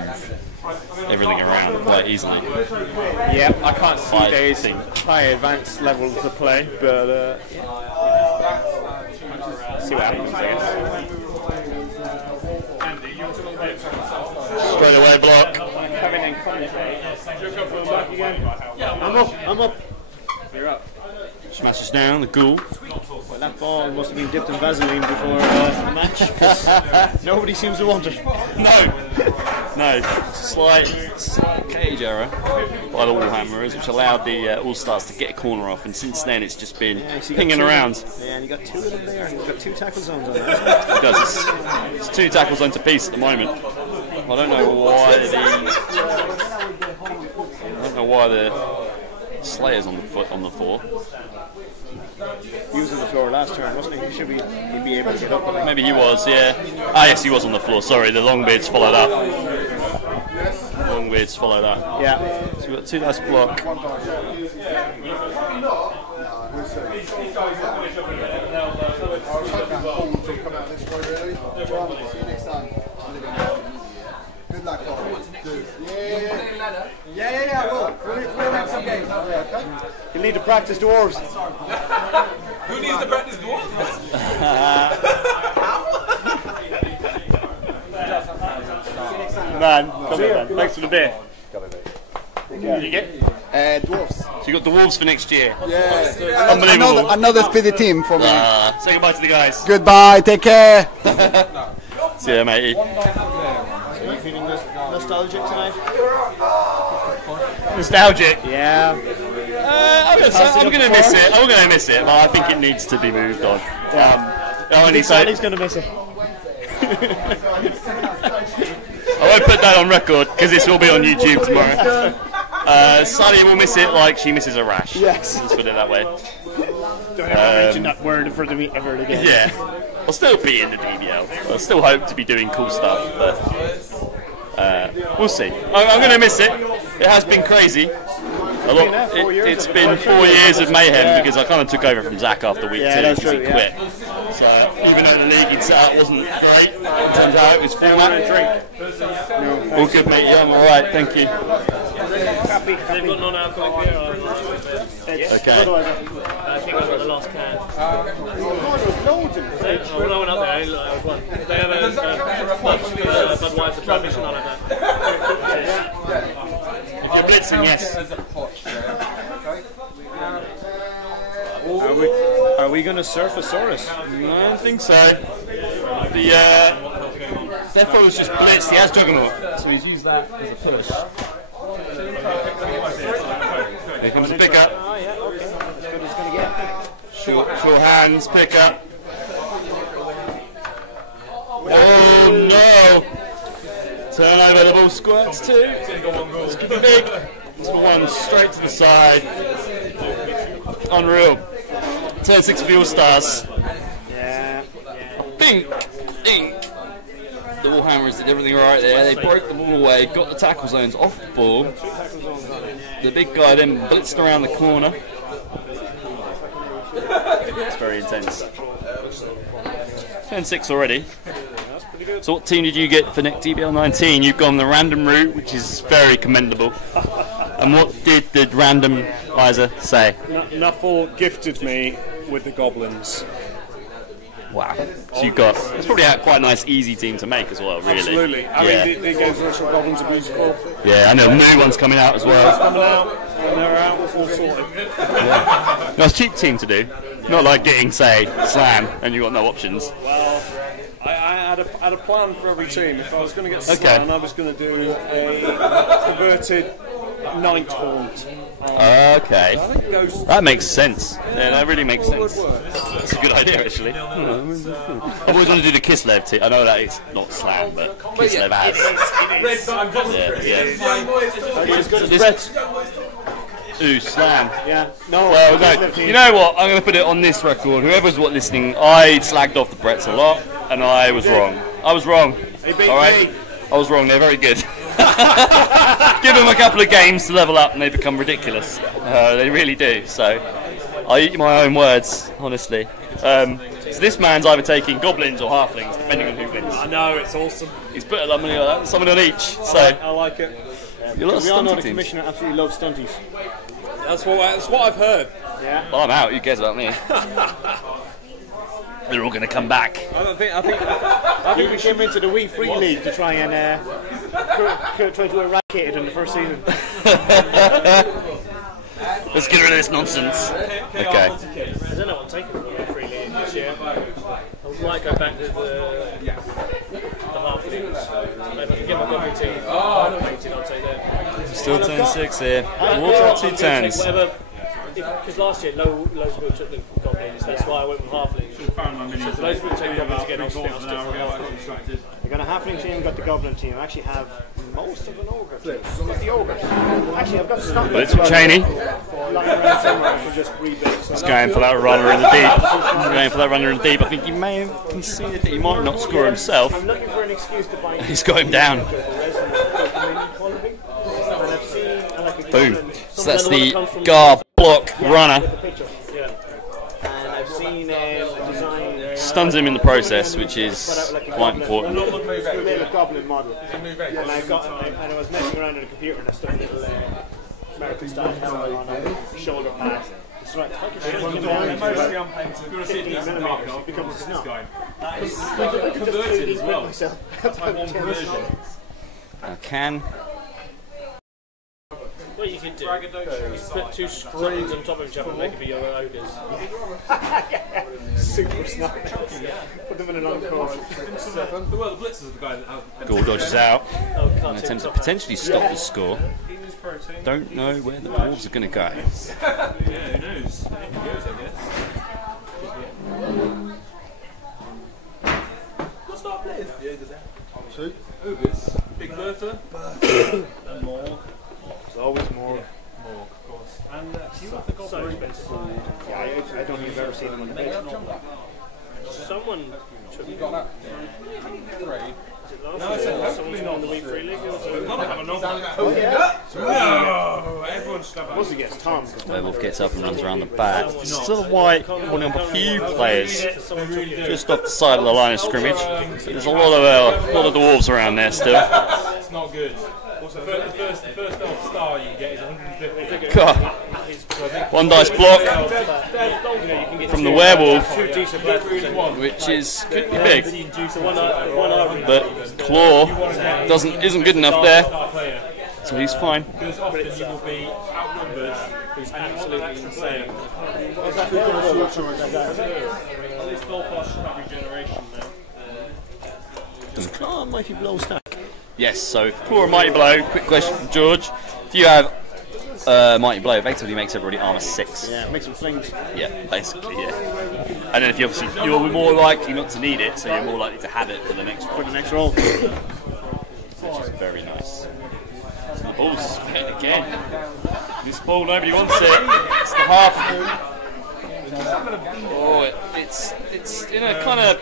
everything around quite easily. Yeah, I can't see there's high advanced levels of play, but see what happens, I guess. Straight away block. I'm up. You're up. Smashes down the ghoul. Well, that ball must have been dipped in Vaseline before the match, 'cause nobody seems to want it. No. Slight cage error by the Warhammerers, which allowed the All-Stars to get a corner off, and since then it's just been pinging around. Yeah, and you got two of them there. You've got 2 tackle zones on there. It does. It's 2 tackle zones apiece at the moment. I don't know why the Slayer's on the floor. He was on the floor last turn, wasn't he? He'd be able to get up. Maybe he was, yeah. Ah, yes, he was on the floor. Sorry, the Longbeards followed up. Longbeards followed up. Yeah. So we've got 2 dice block. Good luck, Yeah, well, we'll have some games. You'll need to practice dwarves. Who needs to practice dwarves? Man, come here, man. Thanks for the beer. You get? Dwarves. So you got dwarves for next year. Yeah. Unbelievable. Another speedy team for me. Say goodbye to the guys. Goodbye. Take care. See ya, matey. Are you feeling nostalgic tonight? Nostalgic? Yeah. I'm going to miss it. I'm going to miss it, but I think it needs to be moved on. He's going to miss it. I won't put that on record because this will be on YouTube tomorrow. Sally will miss it like she misses a rash. Yes. Let's put it that way. Don't ever mention that word in front of me ever again. Yeah. I'll still be in the DBL. I still hope to be doing cool stuff, but we'll see. I'm going to miss it. It has been crazy. It's been 4 years of mayhem because I kind of took over from Zach after week 2 because he quit. So even though the league he'd set up wasn't great in terms of how it was format. All good, mate. Yeah, I'm all right. Thank you. They've got non-alcoholic beer. Okay. I think I've got the last can. When I went up there, I was one. They have a Budweiser transmission on it. If you're blitzing, yes. Are we going to surf a Saurus? I don't think so. The Defo was just blitzed. He has Juggernaut, so he's used that as a push. Here comes the pickup. Oh, yeah, okay. That's good as it's going to get. Short hands, pickup. Oh no! Turn over, the ball squirts 2. It's going to be big. It's for 1 straight to the side. Unreal. Turn 6 for the All-Stars. Yeah. I think the Warhammerers did everything right there. They broke the ball away, got the tackle zones off the ball. The big guy then blitzed around the corner. It's very intense. Turn 6 already. So what team did you get for next DBL 19? You've gone the random route, which is very commendable. And what did the randomizer say? Nuffle gifted me with the goblins. Wow. So you've got, it's probably quite a nice, easy team to make as well, really. Absolutely. I mean, the games original goblins are beautiful. Yeah, I know new ones coming out as well. Coming out, and they're out, all sorted. Yeah. No, it's a cheap team to do. Not like getting, say, Slam, and you've got no options. Well, I had a plan for every team. If I was going to get Slam, I was going to do a converted Night Haunt. Okay. That makes sense. Yeah, that really makes sense. That's a good idea, actually. I've always wanted to do the Kislev team. I know that it's not Slam, but Kislev has. Ooh, Slam. Yeah. No. Well, no. You know what? I'm going to put it on this record. Whoever's listening, I slagged off the Bretts a lot, and I was wrong. I was wrong. All right. I was wrong. They're very good. Give them a couple of games to level up, and they become ridiculous. They really do. So I eat my own words, honestly. So this man's either taking goblins or halflings, depending on who wins. I know, it's awesome. He's put a lot of money on that, someone on each. So I like it. We all know the commissioner absolutely loves stunties. That's what I've heard. Yeah. Well, I'm out. Who cares about me? They're all going to come back. I think we came into the Wii Free League to try and try to eradicate it in the first season. Let's get rid of this nonsense. Okay. I don't know what I'm taking from the Free League this year. I might go back to the half-leagues. Maybe I can get my goblin team. I'll take that. Still turn 6 here. Walked out 2 turns. Because last year loads of people took the goblins, that's why I went with halflings. So if loads of people take goblins again, I'll stick with halflings. We've got a halfling team, we've got the goblin team. I actually have most of an ogre team. I've got the ogre. Actually, I've got stock. But it's from Cheney. He's going for that runner in the deep. I think he may have conceded that he might not score himself. I'm looking for an excuse to buy. He's got him down. Boom. So that's the Gar block runner. And I've seen design. Stuns him in the process, which is quite important. We made a goblin model. And I was messing around on the computer and I stuck a little American style helmet on a shoulder pad. It's right. It becomes snot. Converted as well. I can. What you could do is put 2 screens on top of each other and they could be your ogres. Super snot. Put them in an encore. Gaul dodges out and attempts to potentially stop the score. Don't know where the dwarves are going to go. Yeah, who knows? What's that place? 2 ogres. Big Bertha. And more. There's always more. More, of course. And do you have the goblin? Yeah, I don't think I've ever seen them on the page. Someone took me. No, I said someone's not on the Wii Free League. Oh, yeah? No! Everyone should have Once against Tom. Werewolf gets up and runs around the back. Still a white, holding up a few players just off the side of the line of scrimmage. But there's a lot of dwarves around there still. It's not good. The first star you get is 150. God. 1 dice block from the werewolf, which is could be big. But claw isn't good enough there, so he's fine. Because often you will be outnumbered, who's absolutely insane. At least Belfast should have regeneration now. Does Claw Mighty Blow stack? Yes, so Claw and Mighty Blow, quick question from George. Do you have Mighty Blow? Effectively makes everybody armor 6. Yeah, makes them flings. Yeah, basically, yeah. And then if you obviously, you're more likely not to need it, so you're more likely to have it for the next roll. Which is very nice. So the ball's hit again. This ball, nobody wants it. It's the half. Oh, it's in a kind of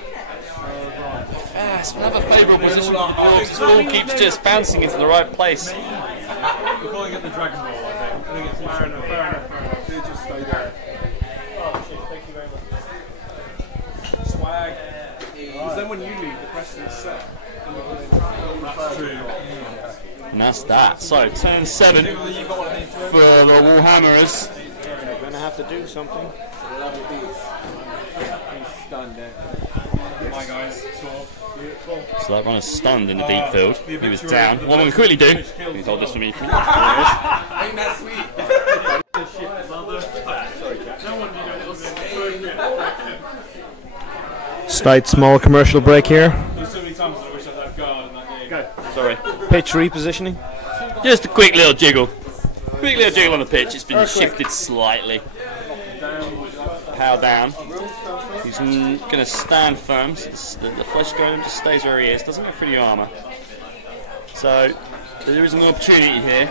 it's another favourable position for the dwarves. This ball keeps just bouncing into the right place. We're calling it the Dragon Ball, I think. I think it's fair enough. Do just stay there. Oh, shit, thank you very much. Swag. Because then when you leave, the precedent's set. That's true. And that's that. So, turn 7 for the Warhammerers. They're going to have to do something. Hi guys. So that runner's stunned in the deep field. He was down. What I'm going to quickly do, he's hold this for me. Ain't that sweet? Slight small commercial break here. There's so many times I wish I'd had guard in that game. Sorry. Pitch repositioning. Just a quick little jiggle. Quick little jiggle on the pitch. It's been shifted slightly. Power down. He's going to stand firm. So the flesh golem just stays where he is. Doesn't go through the armour. So there is an opportunity here.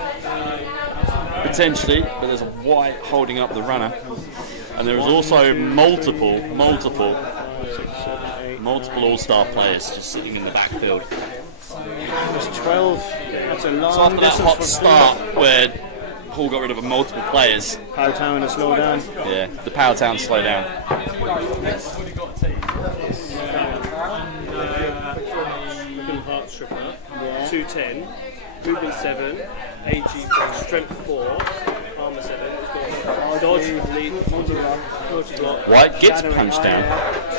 Potentially. But there's a white holding up the runner. And there is also multiple all-star players just sitting in the backfield. There's 12. That's a long So after that hot start where Paul got rid of multiple players. Power Town to slow down. Yeah, the Power Town slow down. Heart stripper, 210, movement 7, AG 4, strength 4, armor 7, dodge, lead, dodge block. White gets punched down.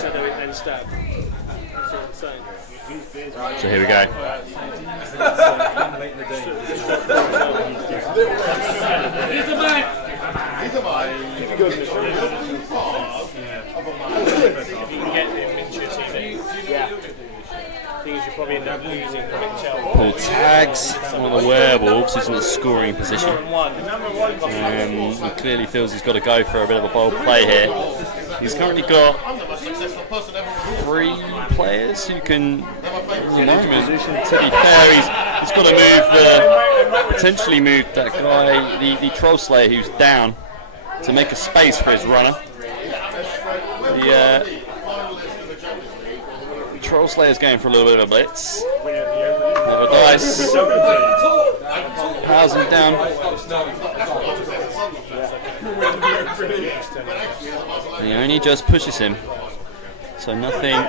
Shadow it, then stab. That's what I'm saying. So here we go. He's a man! Paul tags one of the werewolves who's in the scoring position. He clearly feels he's got to go for a bit of a bold play here. He's currently got 3 players who can, to be fair, he's got to move, potentially move that guy, the Troll Slayer who's down, to make a space for his runner. The Troll Slayer's going for a little bit of a blitz. Another dice. Powers him down. And he only just pushes him. So nothing.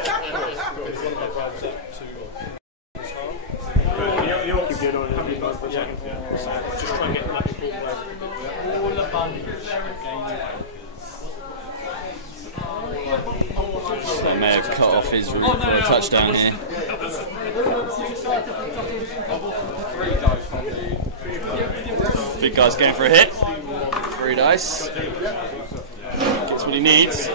They may have cut off his route for a touchdown here. Big guy's going for a hit. 3 dice. Gets what he needs.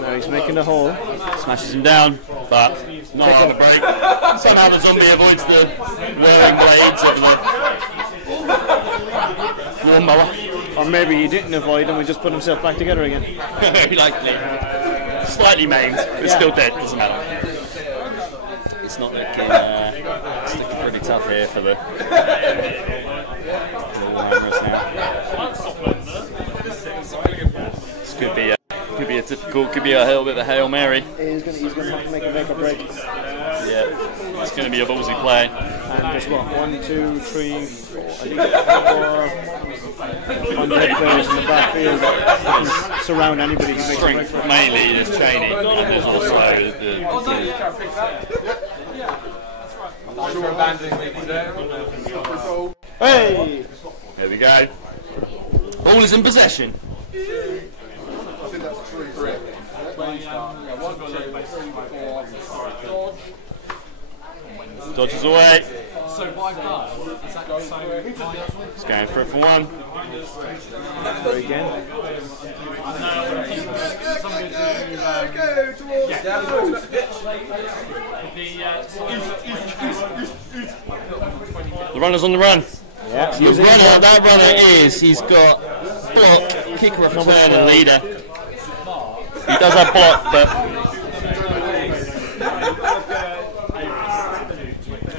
Now he's making the hole. Smashes him down, but not on the break. Somehow the zombie avoids the whirling blades of the lawnmower. Or maybe he didn't avoid him and just put himself back together again. Very likely. Slightly maimed, but still dead, doesn't matter. It's not looking, pretty tough here for the Warhammerers now. This could be a difficult, could be a little bit of a Hail Mary. He's going to have to make a make or break. Yeah, it's going to be a ballsy play. And there's what, 1, 2, 3, 4, I think 4 undead players in the backfield that can surround anybody who makes Strength a break. mainly is training, and there's also Hey! There we go. Ball is in possession. Dodges away. He's going for it for 1. Again. The runner's on the run. Yeah, That runner he's got block, kicker of return and leader. He does have block, but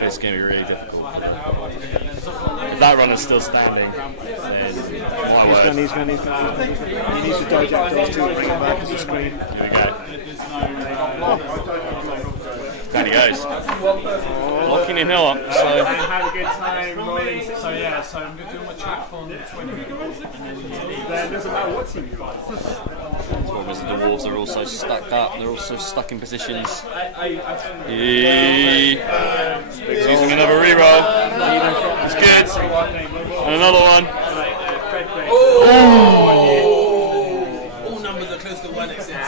it's going to be really difficult. If that runner's still standing, then my word. He's gone. He needs to dodge out those 2 and bring him back as a screen. Here we go. Down he goes. Locking him up. So. Had a good time rolling. So yeah, so I'm going to do my chat for 20 minutes. And then doesn't matter what team you fight. The Dwarves are also stuck up, they're also stuck in positions. He's using another reroll. It's good. And another one. All numbers are close to 1 except.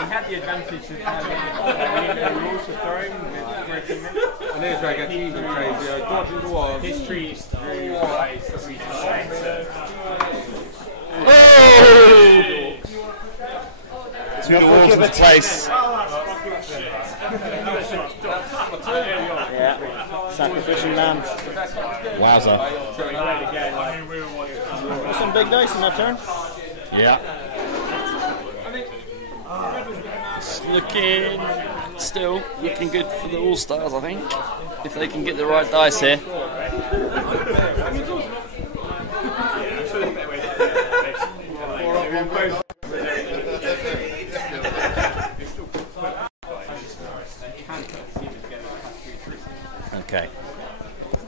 He had the advantage of having the rules for throwing with breaking them. I know it's very crazy. Dodging the wall. History is really wise. Two Dwarves into place. Yeah, sacrificial lamb. Wowza. There's some big dice in that turn. Yeah. It's still looking good for the All-Stars, I think. If they can get the right dice here.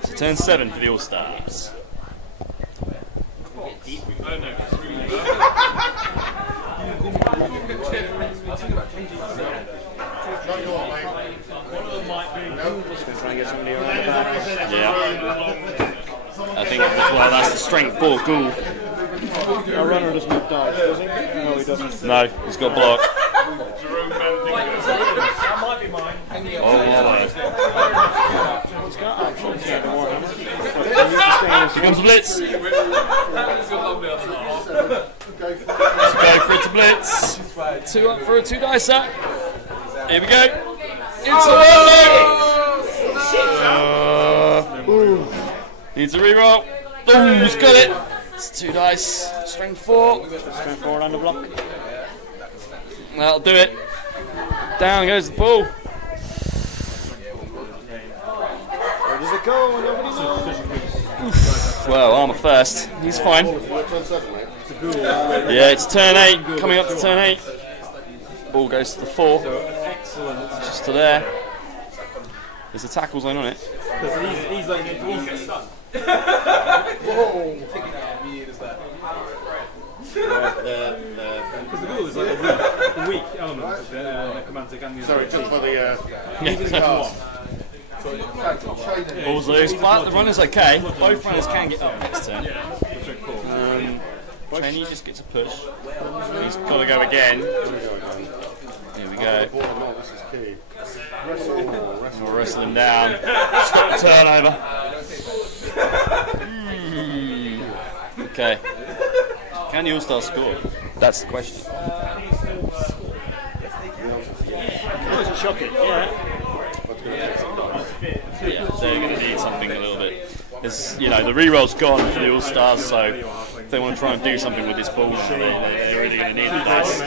So turn 7 for the All-Stars. Yeah. I think that's the strength 4 ghoul. Our runner doesn't have dodge, does he? No, he doesn't. No, he's got block. That might be mine. He's got action. Here comes the blitz. Let's go for it to blitz. 2 up for a 2 dicer. Here we go. It's a needs a reroll. Boom, he's got it. It's 2 dice. Strength 4. Strength 4 on the block. That'll do it. Down goes the ball. Where does it go? Nobody knows. Well, armour first. He's fine. Yeah, it's turn 8. Coming up to turn 8. Ball goes to the 4. Just to there. There's a tackle zone on it. He's like, he's stunned. Because the goal is like a weak element of the Necromantic and the Sorry, just for the Ball's loose, but the runner's okay. Both runners can get up next turn. Cheney just gets a push. He's got to go again. Here we go. We'll wrestle him down. Stop the turnover. Okay. Can the All-Stars score? That's the question. It's shocking, yeah. Yeah, they're going to need something a little bit. There's, you know, the reroll's gone for the All-Stars, so if they want to try and do something with this ball, they're really going to need the dice.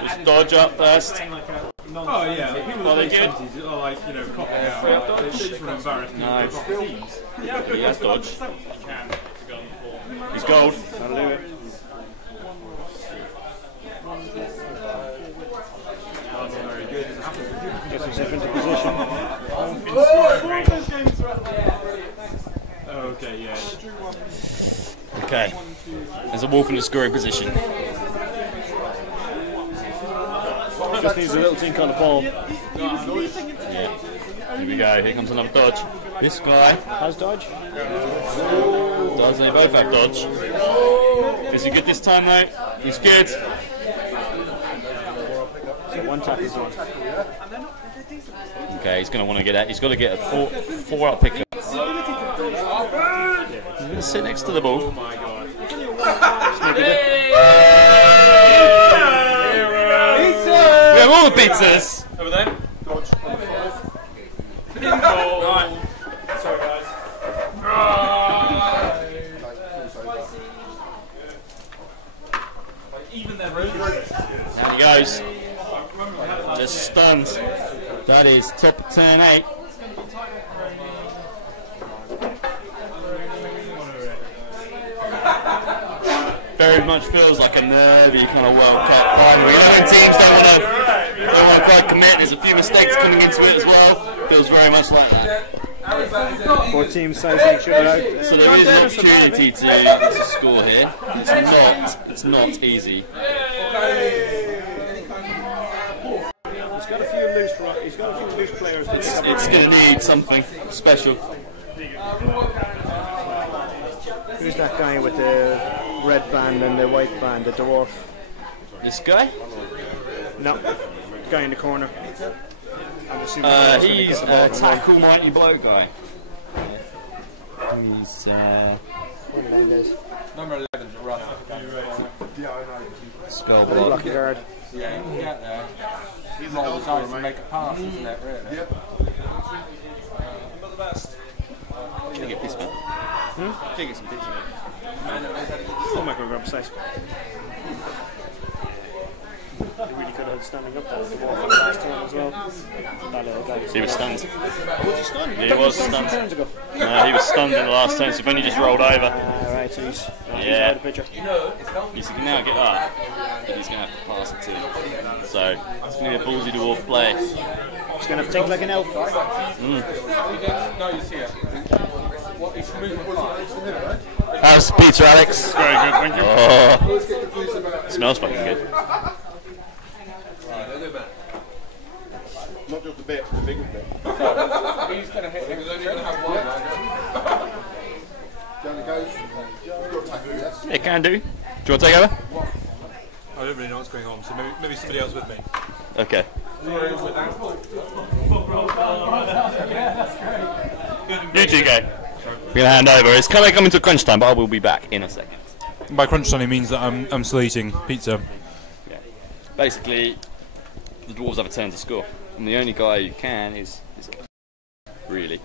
Just dodge up first. Oh yeah, like people Are they that good? are like, you know, copping out. They just want to embarrass me. No. He has dodge. He's gold. That'll do it. Gets himself into position. Okay, yeah. Okay. There's a wolf in the scoring position. Just needs a little tink on the ball. Yeah. Here we go. Here comes another dodge. This guy has dodge. Does they both have dodge? Is he good this time though? He's good. So one tackle zone. Okay, he's going to want to get out. He's got to get a 4 up picker. He's going to sit next to the ball. Oh my god. We have all the pizzas. Over there. Dodge. Right. Sorry guys. There he goes. Just stunned. That is top of turn 8. Very much feels like a nervy kind of World Cup final. When teams don't want to quite commit, there's a few mistakes coming into it as well. Feels very much like that. 4 teams sizing each other out. So there is an opportunity to score here. It's not easy. He's got a few loose players. It's going to need something special. Who's that guy with the red band and the white band, the dwarf? This guy? No, guy in the corner. He's a tackle mighty blow guy. He's Number 11, run. spell Block block. guard. Yeah, you can get there. He's all the time to make a pass, isn't it, really? Yep. Not the best. Can I get pizza? Can I get some pizza? Oh my god, grab a slice. He really could have standing up there for the last turn as well. That little guy. He was stunned. Was he stunned? He was stunned. Turns ago. No, he was stunned in the last turn, so if only just rolled over. Right, so he's Yeah. out of the picture. He can now get up, but he's going to have to pass it to him. So it's going to be a ballsy dwarf play. He's going to have to think like an elf. No, you see it. How's the pizza, Alex? Very good, thank you. Oh, smells fucking good. Not just a bit, the biggest bit. He's going to hit him. He's only going to have one. Yeah, can do. Do you want to take over? I don't really know what's going on, so maybe somebody else with me. Okay. You two go. We're going to hand over. It's kind of coming to crunch time, but I will be back in a second. By crunch time, it means that I'm still eating pizza. Yeah. Basically, the dwarves have a turn to score, and the only guy who can is really. So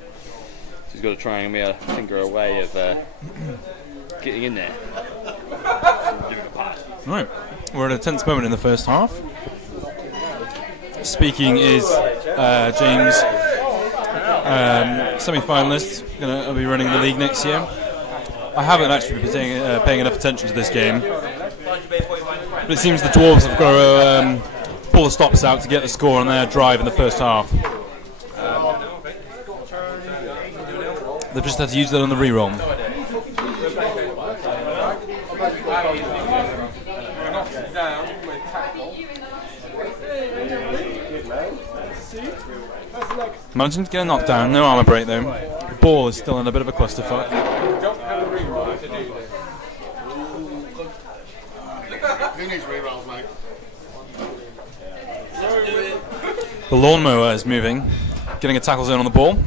he's got to try and finger a way of getting in there. Right, we're at a tense moment in the first half. Speaking is James, semi-finalist, going to be running the league next year. I haven't actually been paying enough attention to this game, but it seems the Dwarves have got to pull the stops out to get the score on their drive in the first half. They've just had to use that on the re-roll. Managing to get a knockdown, no armor break though. The ball is still in a bit of a clusterfuck. Who needs rerolls, mate? The lawnmower is moving, getting a tackle zone on the ball.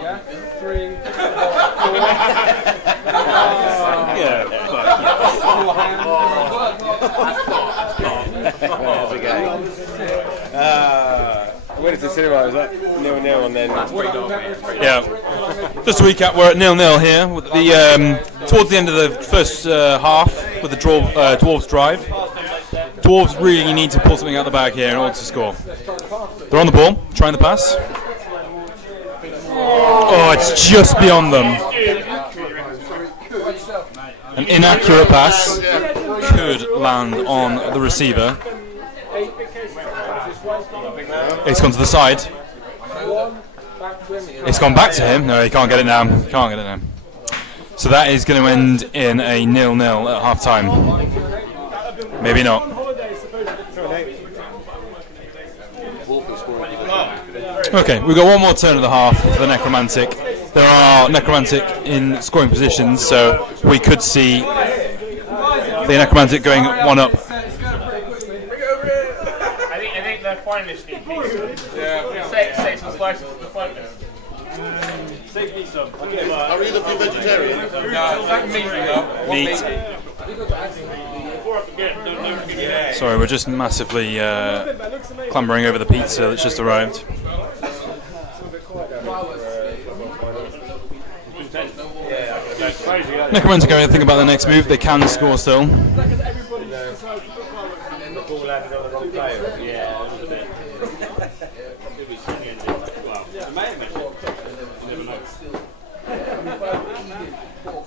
Yeah, 3, 4. Where does the cinema? Is that 0-0 and then? Yeah. Just to recap, we're at 0-0 here with the towards the end of the first half with the Dwarves drive. Dwarves really need to pull something out of the bag here in order to score. They're on the ball, trying the pass. Oh, it's just beyond them. An inaccurate pass could land on the receiver. It's gone to the side. It's gone back to him. No, he can't get it now. Can't get it now. So that is going to end in a 0-0 at half time. Maybe not. Okay, we've got one more turn of the half for the Necromantic. There are Necromantic in scoring positions, so we could see the Necromantic going one up. I think they're finalists need pizza. Yeah. Say some slices of the finalists. Save me some. Are either of you vegetarian? Meat. Sorry, we're just massively clambering over the pizza that's just arrived. Necromantic are going to think about the next move. They can score still.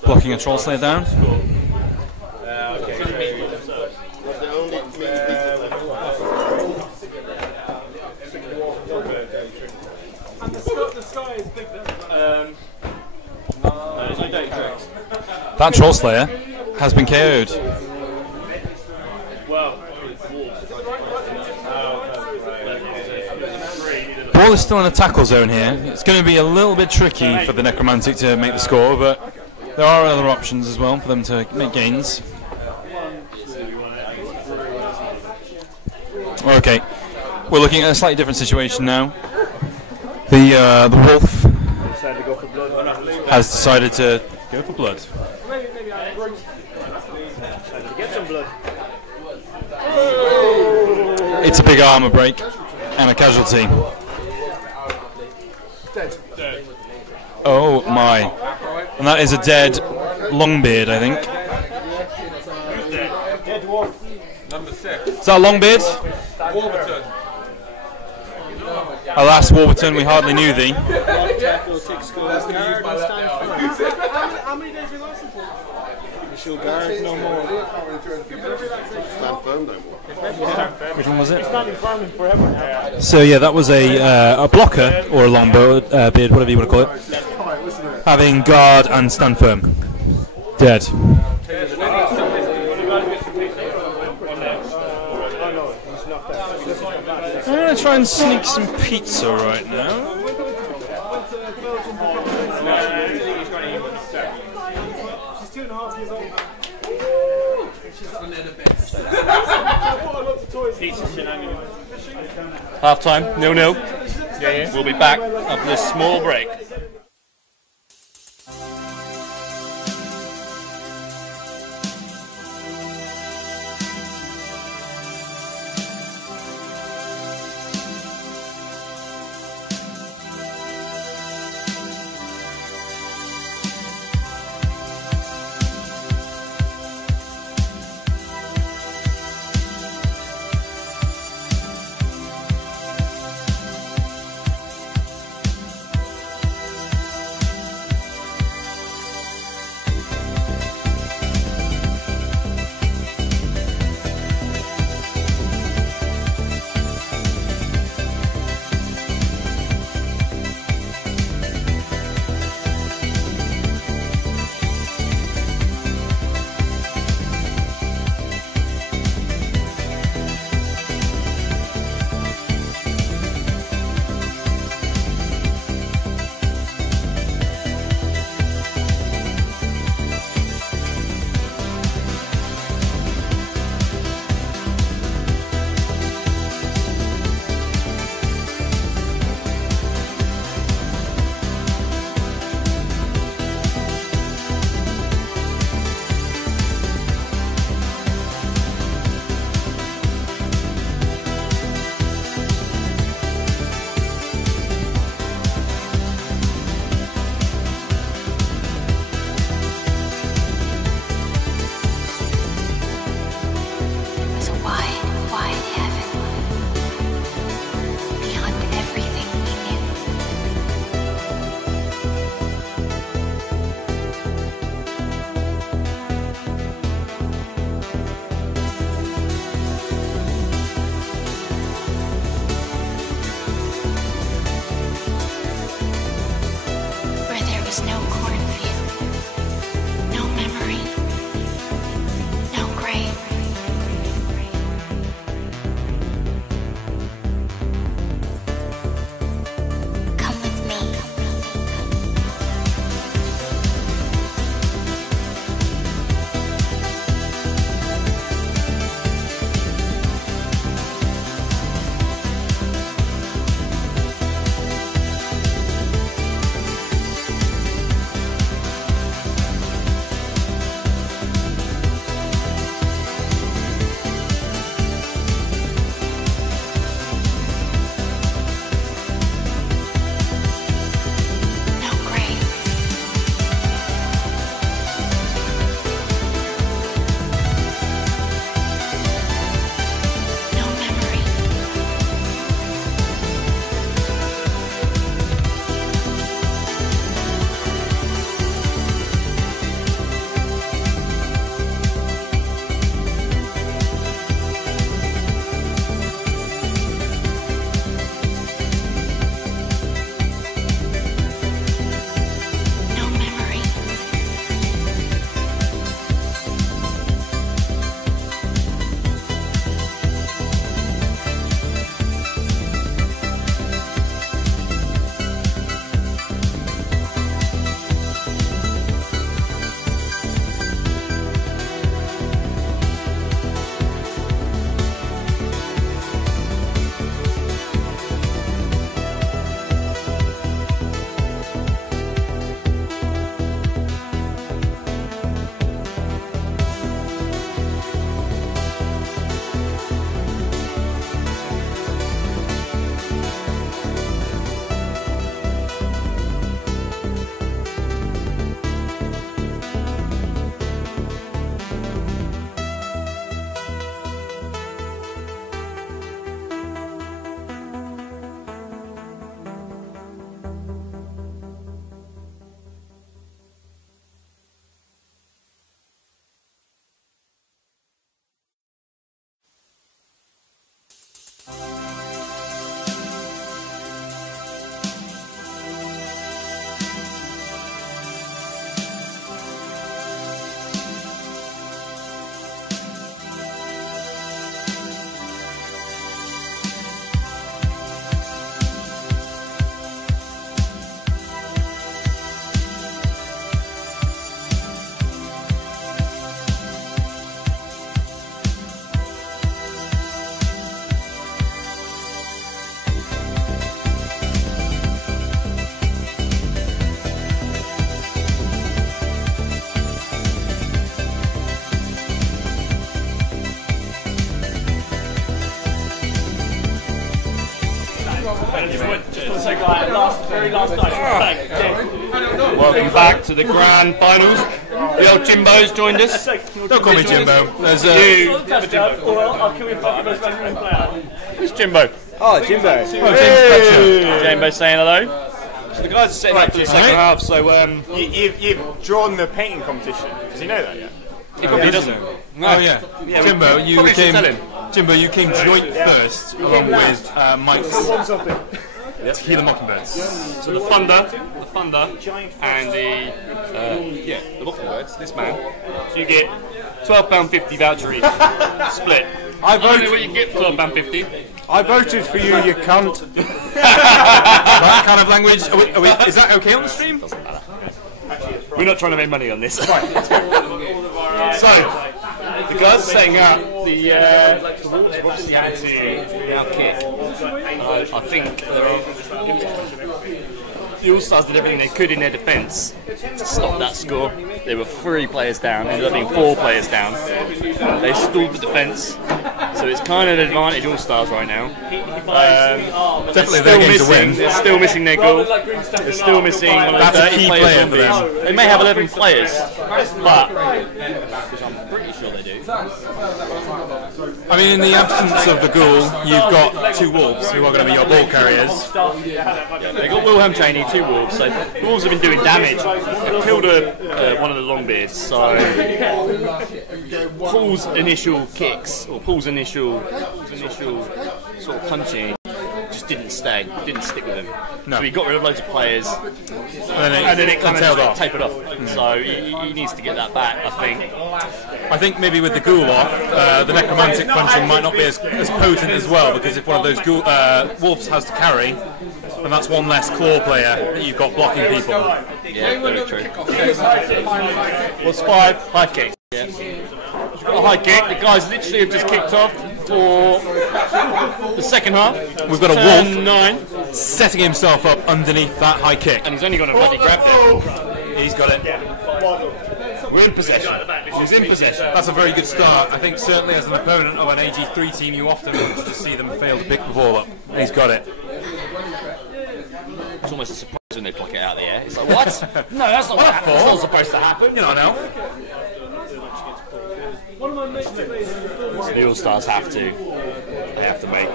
Blocking a Troll Slayer down. That Troll Slayer has been KO'd. Ball is still in a tackle zone here. It's going to be a little bit tricky for the Necromantic to make the score, but there are other options as well for them to make gains. Okay, we're looking at a slightly different situation now. The Wolf has decided to go for blood. It's a big armor break and a casualty. Oh my. And that is a dead Longbeard, I think. Number 6. Is that Longbeard? Warburton. Alas, Warburton, we hardly knew thee. How many days are we lasting for? Guard, no more. stand firm no more. Which one was it? It's standing firm forever now. So yeah, that was a blocker or a longbow beard, whatever you want to call it, having guard and stand firm. Dead. I'm going to try and sneak some pizza right now. Half time, 0-0. Yeah. We'll be back after this small break. And just went just for the sake of like, very last night. Bang, dead. Welcome back to the Grand Finals. The old Jimbo's joined us. Don't call me Jimbo. There's I'll kill you fucking most valuable player. Who's Jimbo? Oh, Jimbo. Jimbo saying hello. So the guys are setting up for the second half, so You've drawn the painting competition. Does he know that yet? he probably doesn't. Oh yeah, Jimbo, you probably should came. tell him. Jimbo, you came joint first along with Mike's Tequila Mockingbirds. So the Thunder, and the Mockingbirds, this man. So you get £12.50 voucher each, split. I voted what you get for £12.50. I voted for you, you cunt. That kind of language. Is that okay on the stream? Doesn't matter. We're not trying to make money on this. So, the guys are setting up the Wolves have obviously had to out-kick. I think the All-Stars did everything they could in their defence to stop that score. There were 3 players down, ended up being 4 players down. They stalled the defence, so it's kind of an advantage All-Stars right now. Definitely their game to win. They're still missing their goal. They're still missing one of the 30 players for them. They may have 11 players, but I'm pretty sure they do. I mean, in the absence of the ghoul, you've got 2 wolves who are going to be your ball carriers. Yeah, they got Wilhelm Cheney, 2 wolves. So the wolves have been doing damage. They've killed one of the Longbeards. So Paul's initial kicks or Paul's initial sort of punching just didn't stick with him. No. So he got rid of loads of players, and then it kind of tapered off. So he needs to get that back, I think. I think maybe with the ghoul off, the necromantic punching might not be as potent as well, because if one of those wolves has to carry, then that's one less claw player that you've got blocking people. Yeah, very true. What's 5? High kick. Yeah. A high kick. The guys literally have just kicked off for the second half. We've got a wolf 9 setting himself up underneath that high kick, and he's only got a bloody grab there. He's got it. We're in possession. He's in possession. That's a very good start. I think certainly as an opponent of an AG3 team, you often just see them fail to pick the ball up. He's got it. It's almost a surprise when they pluck it out of the air. It's like, what? No, that's not supposed to happen. You're not an elf. So the All-Stars have to make a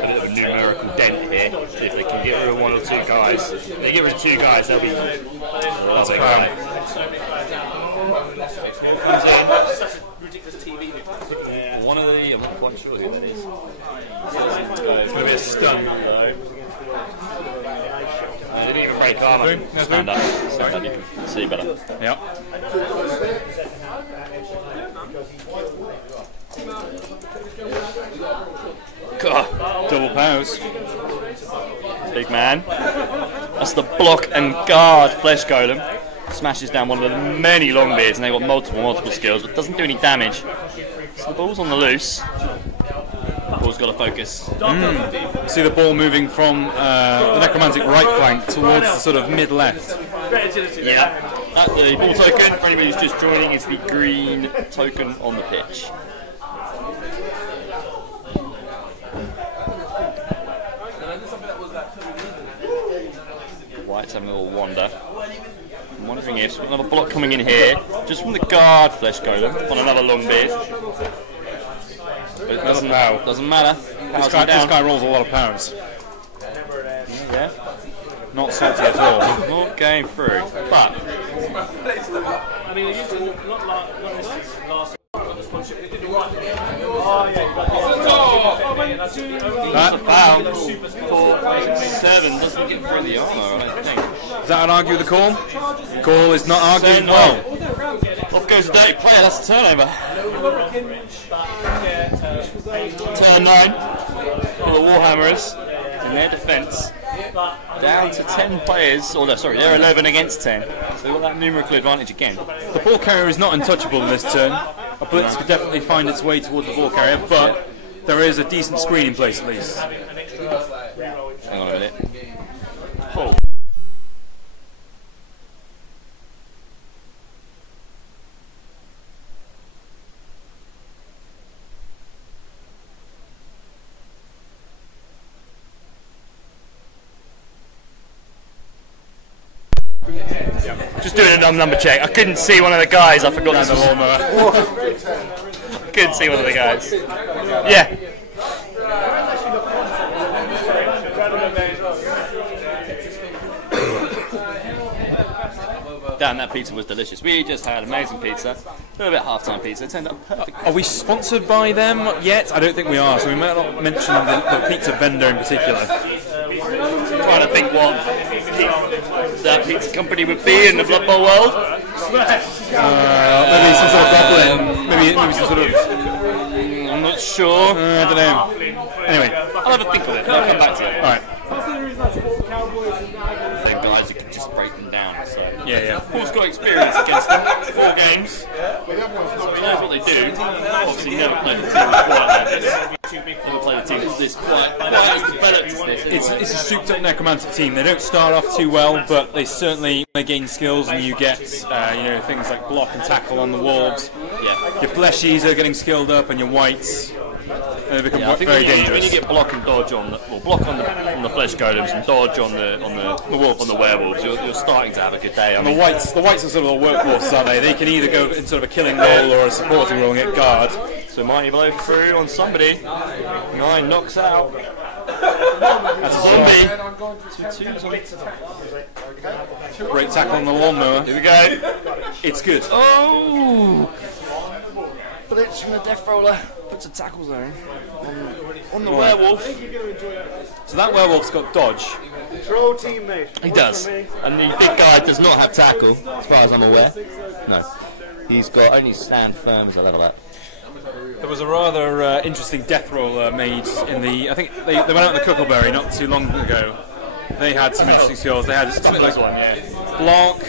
bit of a numerical dent here. If they can get rid of 1 or 2 guys. If they get rid of 2 guys, they'll be... That's a crown. One of the... I'm not quite sure who it is. It's going to be a stun. They didn't even break armor. Stand up. Stand up, you can see better. Yep. God. Double powers. Big man. That's the block and guard flesh golem. Smashes down one of the many Longbeards, and they've got multiple skills, but doesn't do any damage. So the ball's on the loose. Ball's got to focus. See the ball moving from the necromantic right flank towards the sort of mid-left. Yeah. The ball token, for anybody who's just joining, is the green token on the pitch. White's having a little wander. I'm wondering if we've got another block coming in here, just from the guard flesh golem on another Longbeard. But it doesn't matter. This guy rolls a lot of powers. Yeah. Not salty at all. Not going through. But I mean, it used to not last. That's a foul. 7 doesn't get through the armor, I think. Does that argue the call? Call is not argued. Well. Off goes the dirty player, that's a turnover. Turn 9 for the Warhammerers in their defence. Down to 10 players, or no, sorry, they're 11 against 10. So they've got that numerical advantage again. The ball carrier is not untouchable in this turn. A blitz could definitely find its way towards the ball carrier, but there is a decent screen in place at least. Hang on a minute. Oh. Just doing a number check. I couldn't see one of the guys. I forgot this was lawnmower. I couldn't see one of the guys. Yeah. Damn, that pizza was delicious. We just had amazing pizza. A little bit half-time pizza. It turned out perfect. Are we sponsored by them yet? I don't think we are, so we might not mention the pizza vendor in particular. Trying to think what that pizza company would be in the Blood Bowl world. Maybe some sort of goblin. Maybe some sort of... I'm not sure. I don't know. Anyway, I'll have a think of it. I'll come back to it. Alright. Them guys, you can just break them down. So. Yeah. Paul's got experience against them. 4 games. So he knows what they do. Obviously, never played the team quite like this. Never played a team that's this quite as developed as this. It's a souped up necromantic team. They don't start off too well, but they certainly gain skills, and you get things like block and tackle on the wolves. Yeah. Your fleshies are getting skilled up, and your whites. They become I think very dangerous. when you get block and dodge on the block on the flesh golems and dodge on the werewolves, you're starting to have a good day. The whites are sort of the workhorses, aren't they? They can either go in sort of a killing role or a supporting role and get guard. So mighty blow through on somebody. 9 knocks out. That's a zombie. 2 Great tackle on the lawnmower. Here we go. It's good. Oh! Blitz from the death roller. Puts a tackle zone on the werewolf. So that werewolf's got dodge. Throw teammate. He does. And the big guy does not have tackle, as far as I'm aware. No. He's got only stand firm as a level up. There was a rather interesting death roller made in the... I think they went out in the Cuckleberry not too long ago. They had some interesting skills. They had something like block.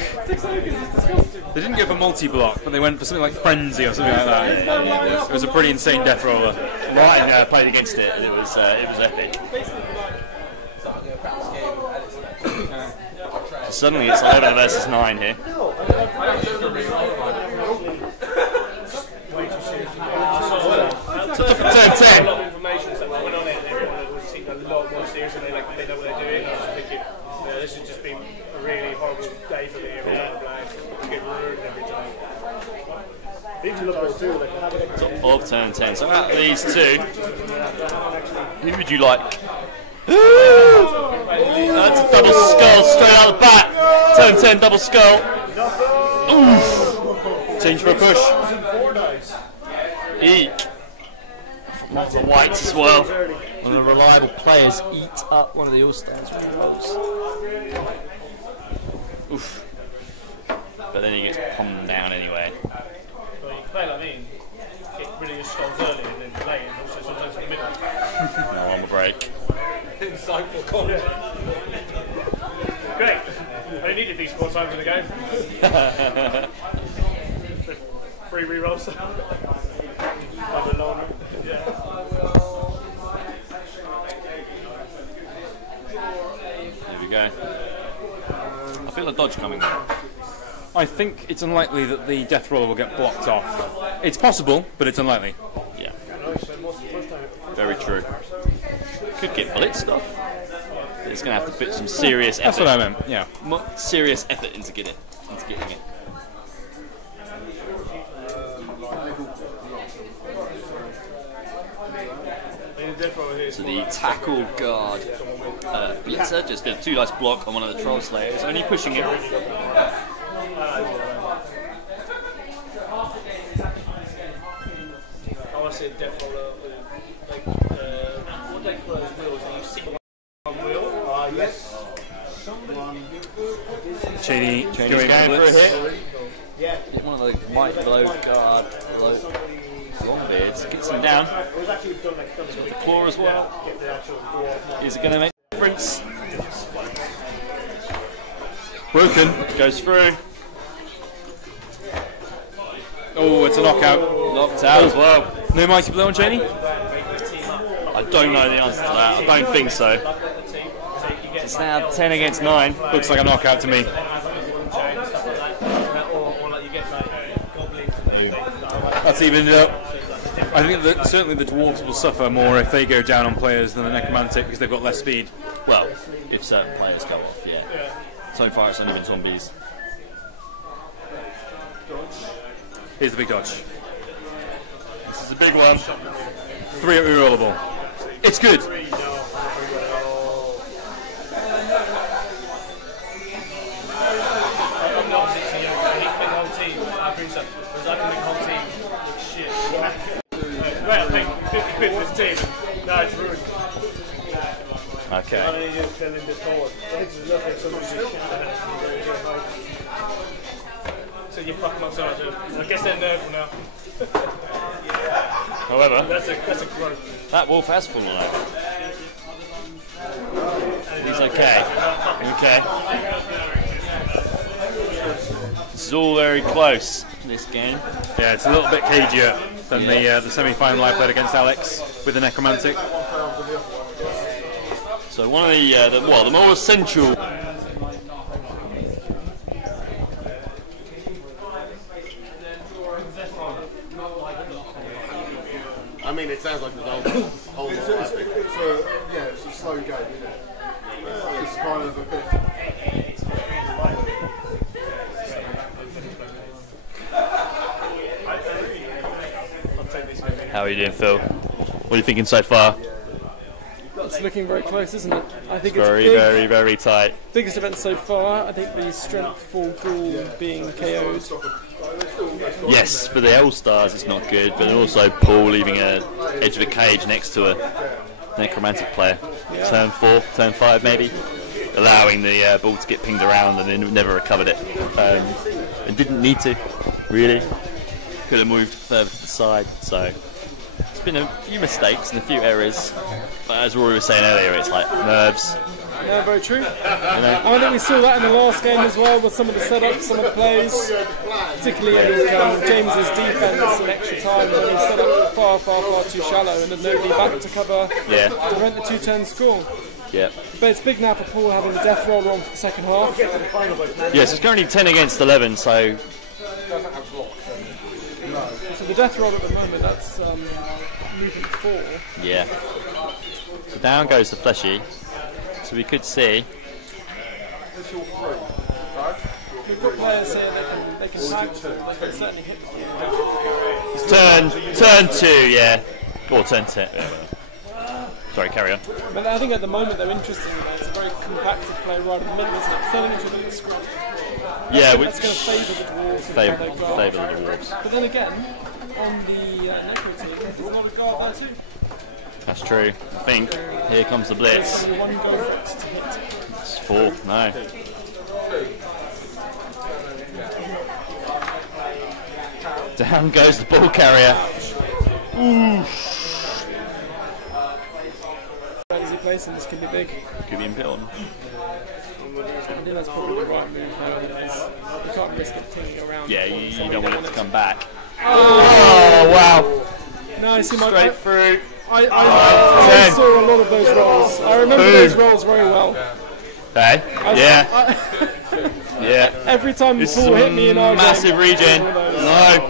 They didn't go for multi-block, but they went for something like frenzy or something like that. It was a pretty insane death roller. Ryan played against it, and it was epic. So suddenly it's 11 versus 9 here. So turn 10. A lot of information that went on it, and everyone was taking a lot more serious, and they know what they're doing. I was thinking, this has just been a really horrible day for me. Get ruined every time. So of turn 10. So out of these two, who would you like? That's a double skull straight out the back. Turn 10 double skull. Oof. Change for a push. Eek. Lots of whites as well. One of the reliable players eat up one of the All-Stars. Oof. But then he gets pummeled down anyway. Well, you can play like me, get rid of your skulls early and then play, and also sometimes in the middle. No, on the break. Insightful comment. Great. I needed these 4 times in the game. 3 rerolls. I'm alone. Yeah. Here we go. I feel a dodge coming there. I think it's unlikely that the death roller will get blocked off. It's possible, but it's unlikely. Yeah. Very true. Could get blitzed off. It's going to have to put some serious effort. That's what I meant, yeah. Serious effort into getting it. So the tackle guard blitzer just did a 2 dice block on one of the troll slayers, only pushing it. I want to see a death roller with, like, what they call those wheels, you sit on one wheel. Yes. Shady going for a hit. Yeah. One of the mighty blow guard, Longbeards, gets him down. He's got the claw as well. Is it going to make a difference? Broken. Goes through. Oh, it's a knockout. Knocked out as well. No mighty blow on Cheney? I don't know the answer to that. I don't think so. It's now 10 against 9. Looks like a knockout to me. That's evened it up. I think that certainly the dwarves will suffer more if they go down on players than the necromantic because they've got less speed. Well, if certain players go off, yeah. So far, it's only been zombies. Here's the big dodge. This is a big one. 3 rerollable. It's good. Right, I think 50 quid for his team. No, it's ruined. Okay. I need to tell him this forward. I think it's enough if somebody so you fuck them up so much. I guess they're nervous now. However, that's a growth. That wolf has fallen over. He's okay. Okay. This is all very close, this game. Yeah, it's a little bit cagier than the semi-final I played against Alex with the Necromantic. So one of the more essential. I mean, it sounds like the whole it's a slow game, isn't it? It's kind of a bit. How are you doing, Phil? What are you thinking so far? It's looking very close, isn't it? I think It's very, big. very, very tight. Biggest event so far. I think the strength for Ghoul being KO'd. Yes, for the L-Stars it's not good, but also Paul leaving an edge of a cage next to a Necromantic player. Yeah. Turn 4, turn 5 maybe, allowing the ball to get pinged around and then never recovered it. And didn't need to, really. Could have moved further to the side, so it's been a few mistakes and a few errors, but as Rory was saying earlier, it's like nerves. Yeah, very true. I think we saw that in the last game as well, with some of the setups, some of the plays, particularly in James's defence and extra time when he set up far too shallow and there's nobody back to cover to prevent the 2-turn score. Yeah. But it's big now for Paul having the death roll on for the second half. Yes, it's currently 10 against 11, so. So the death roll at the moment, that's movement 4. Yeah. So down goes the Fleshy. So we could see. We've got players here they can certainly hit. It's turn 2, yeah. Or turn 10. Sorry, carry on. But I think at the moment they're interesting. It's a very compacted play right in the middle, isn't it? Turning into a little square. Yeah, that's going to favour the dwarves. Favour the dwarves. But then again, on the Necro team, there's a lot of guard there too. That's true. I think. Here comes the blitz. It's 4, no. Down goes the ball carrier. Ooh. Easy place and this can be big. Could be important. I think that's probably the right move nowadays. You can't risk it pinging around. Yeah, you don't want it to come back. Oh wow. No, I see my straight through. I saw a lot of those rolls. I remember those rolls very well. Hey? Yeah. Yeah. Every time Paul hit me in our massive game, regen. No.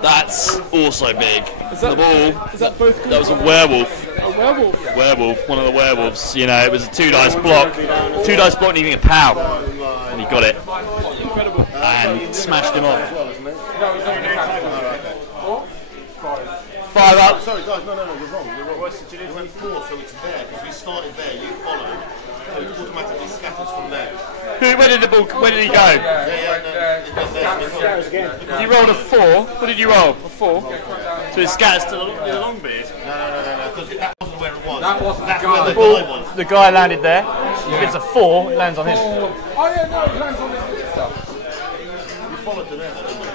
That's also big. Is that, the ball. Is that both? That was a werewolf. A werewolf? Werewolf. One of the werewolves. You know, it was a 2-dice block. 2-dice block needing a pow. And he got it. Incredible. And smashed him off. 5 up. Sorry, guys, no, you're wrong. You're only 4, so it's there, because we started there, you followed, so it automatically scatters from there. Where did he go? You rolled a 4. What did you roll? A 4? So it scatters to the long beard? No, because that wasn't where it was. That wasn't That's the guy. where the guy was. The guy landed there. If it's a 4, it lands on him. Oh yeah, no, it lands on this stuff. You followed to there, didn't you?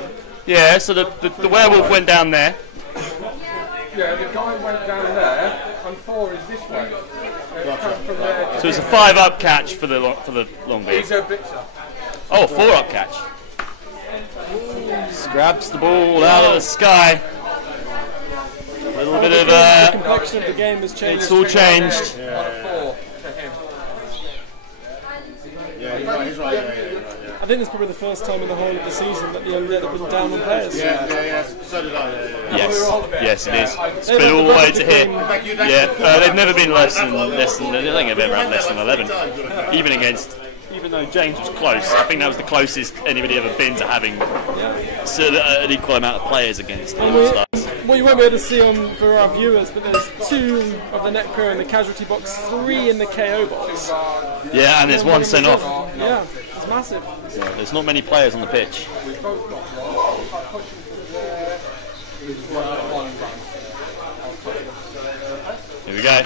Yeah, so the werewolf went down there. Yeah, the guy went down there, and 4 is this way. From there So it's a 5 up catch for the long beard. He's a blitzer. Oh, 4 up catch. Just grabs the ball out of the sky. A little bit of the complexion of the game has changed. It's all changed. Yeah, he's right. I think it's probably the first time in the whole of the season that the undead have been down on players. Yeah. So did I. Yes, it is. It's been all the way to here. Yeah, they've never been less than. I think they've ever had less than 11. Even though James was close, I think that was the closest anybody ever been to having an equal amount of players against the All-Stars. Well, you won't be able to see for our viewers, but there's 2 of the Necro in the casualty box, 3 in the KO box. Yeah, and there's 1 sent off. Yeah, it's massive. Yeah, there's not many players on the pitch. Here we go.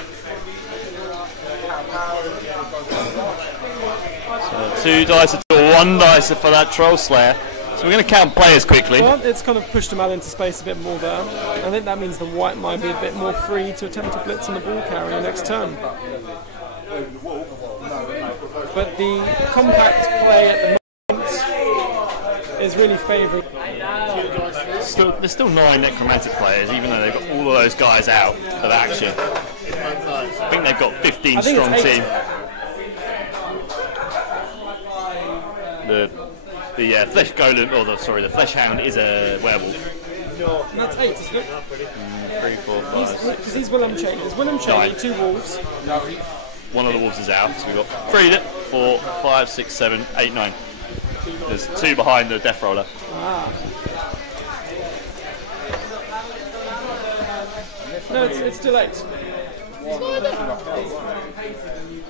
So 2 dice to 1 dice for that Troll Slayer. So we're going to count players quickly. Well, it's kind of pushed them out into space a bit more there. I think that means the white might be a bit more free to attempt to blitz on the ball carrier next turn. But the compact play at the moment is really favouring. There's still 9 necromantic players, even though they've got all of those guys out of action. I think they've got 15 strong team. The flesh golem, the flesh hound is a werewolf. No, that's 8, isn't it? 3, 4, 5. Because he's Willem Chain. There's Willem Chain, 2 wolves. 1 of the wolves is out, so we've got 3, 4, 5, 6, 7, 8, 9. There's 2 behind the death roller. No, it's still 8.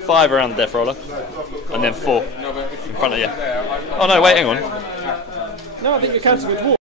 5 around the death roller, and then 4 in front of you. Oh no, wait, hang on. No, I think you're counting with dwarves.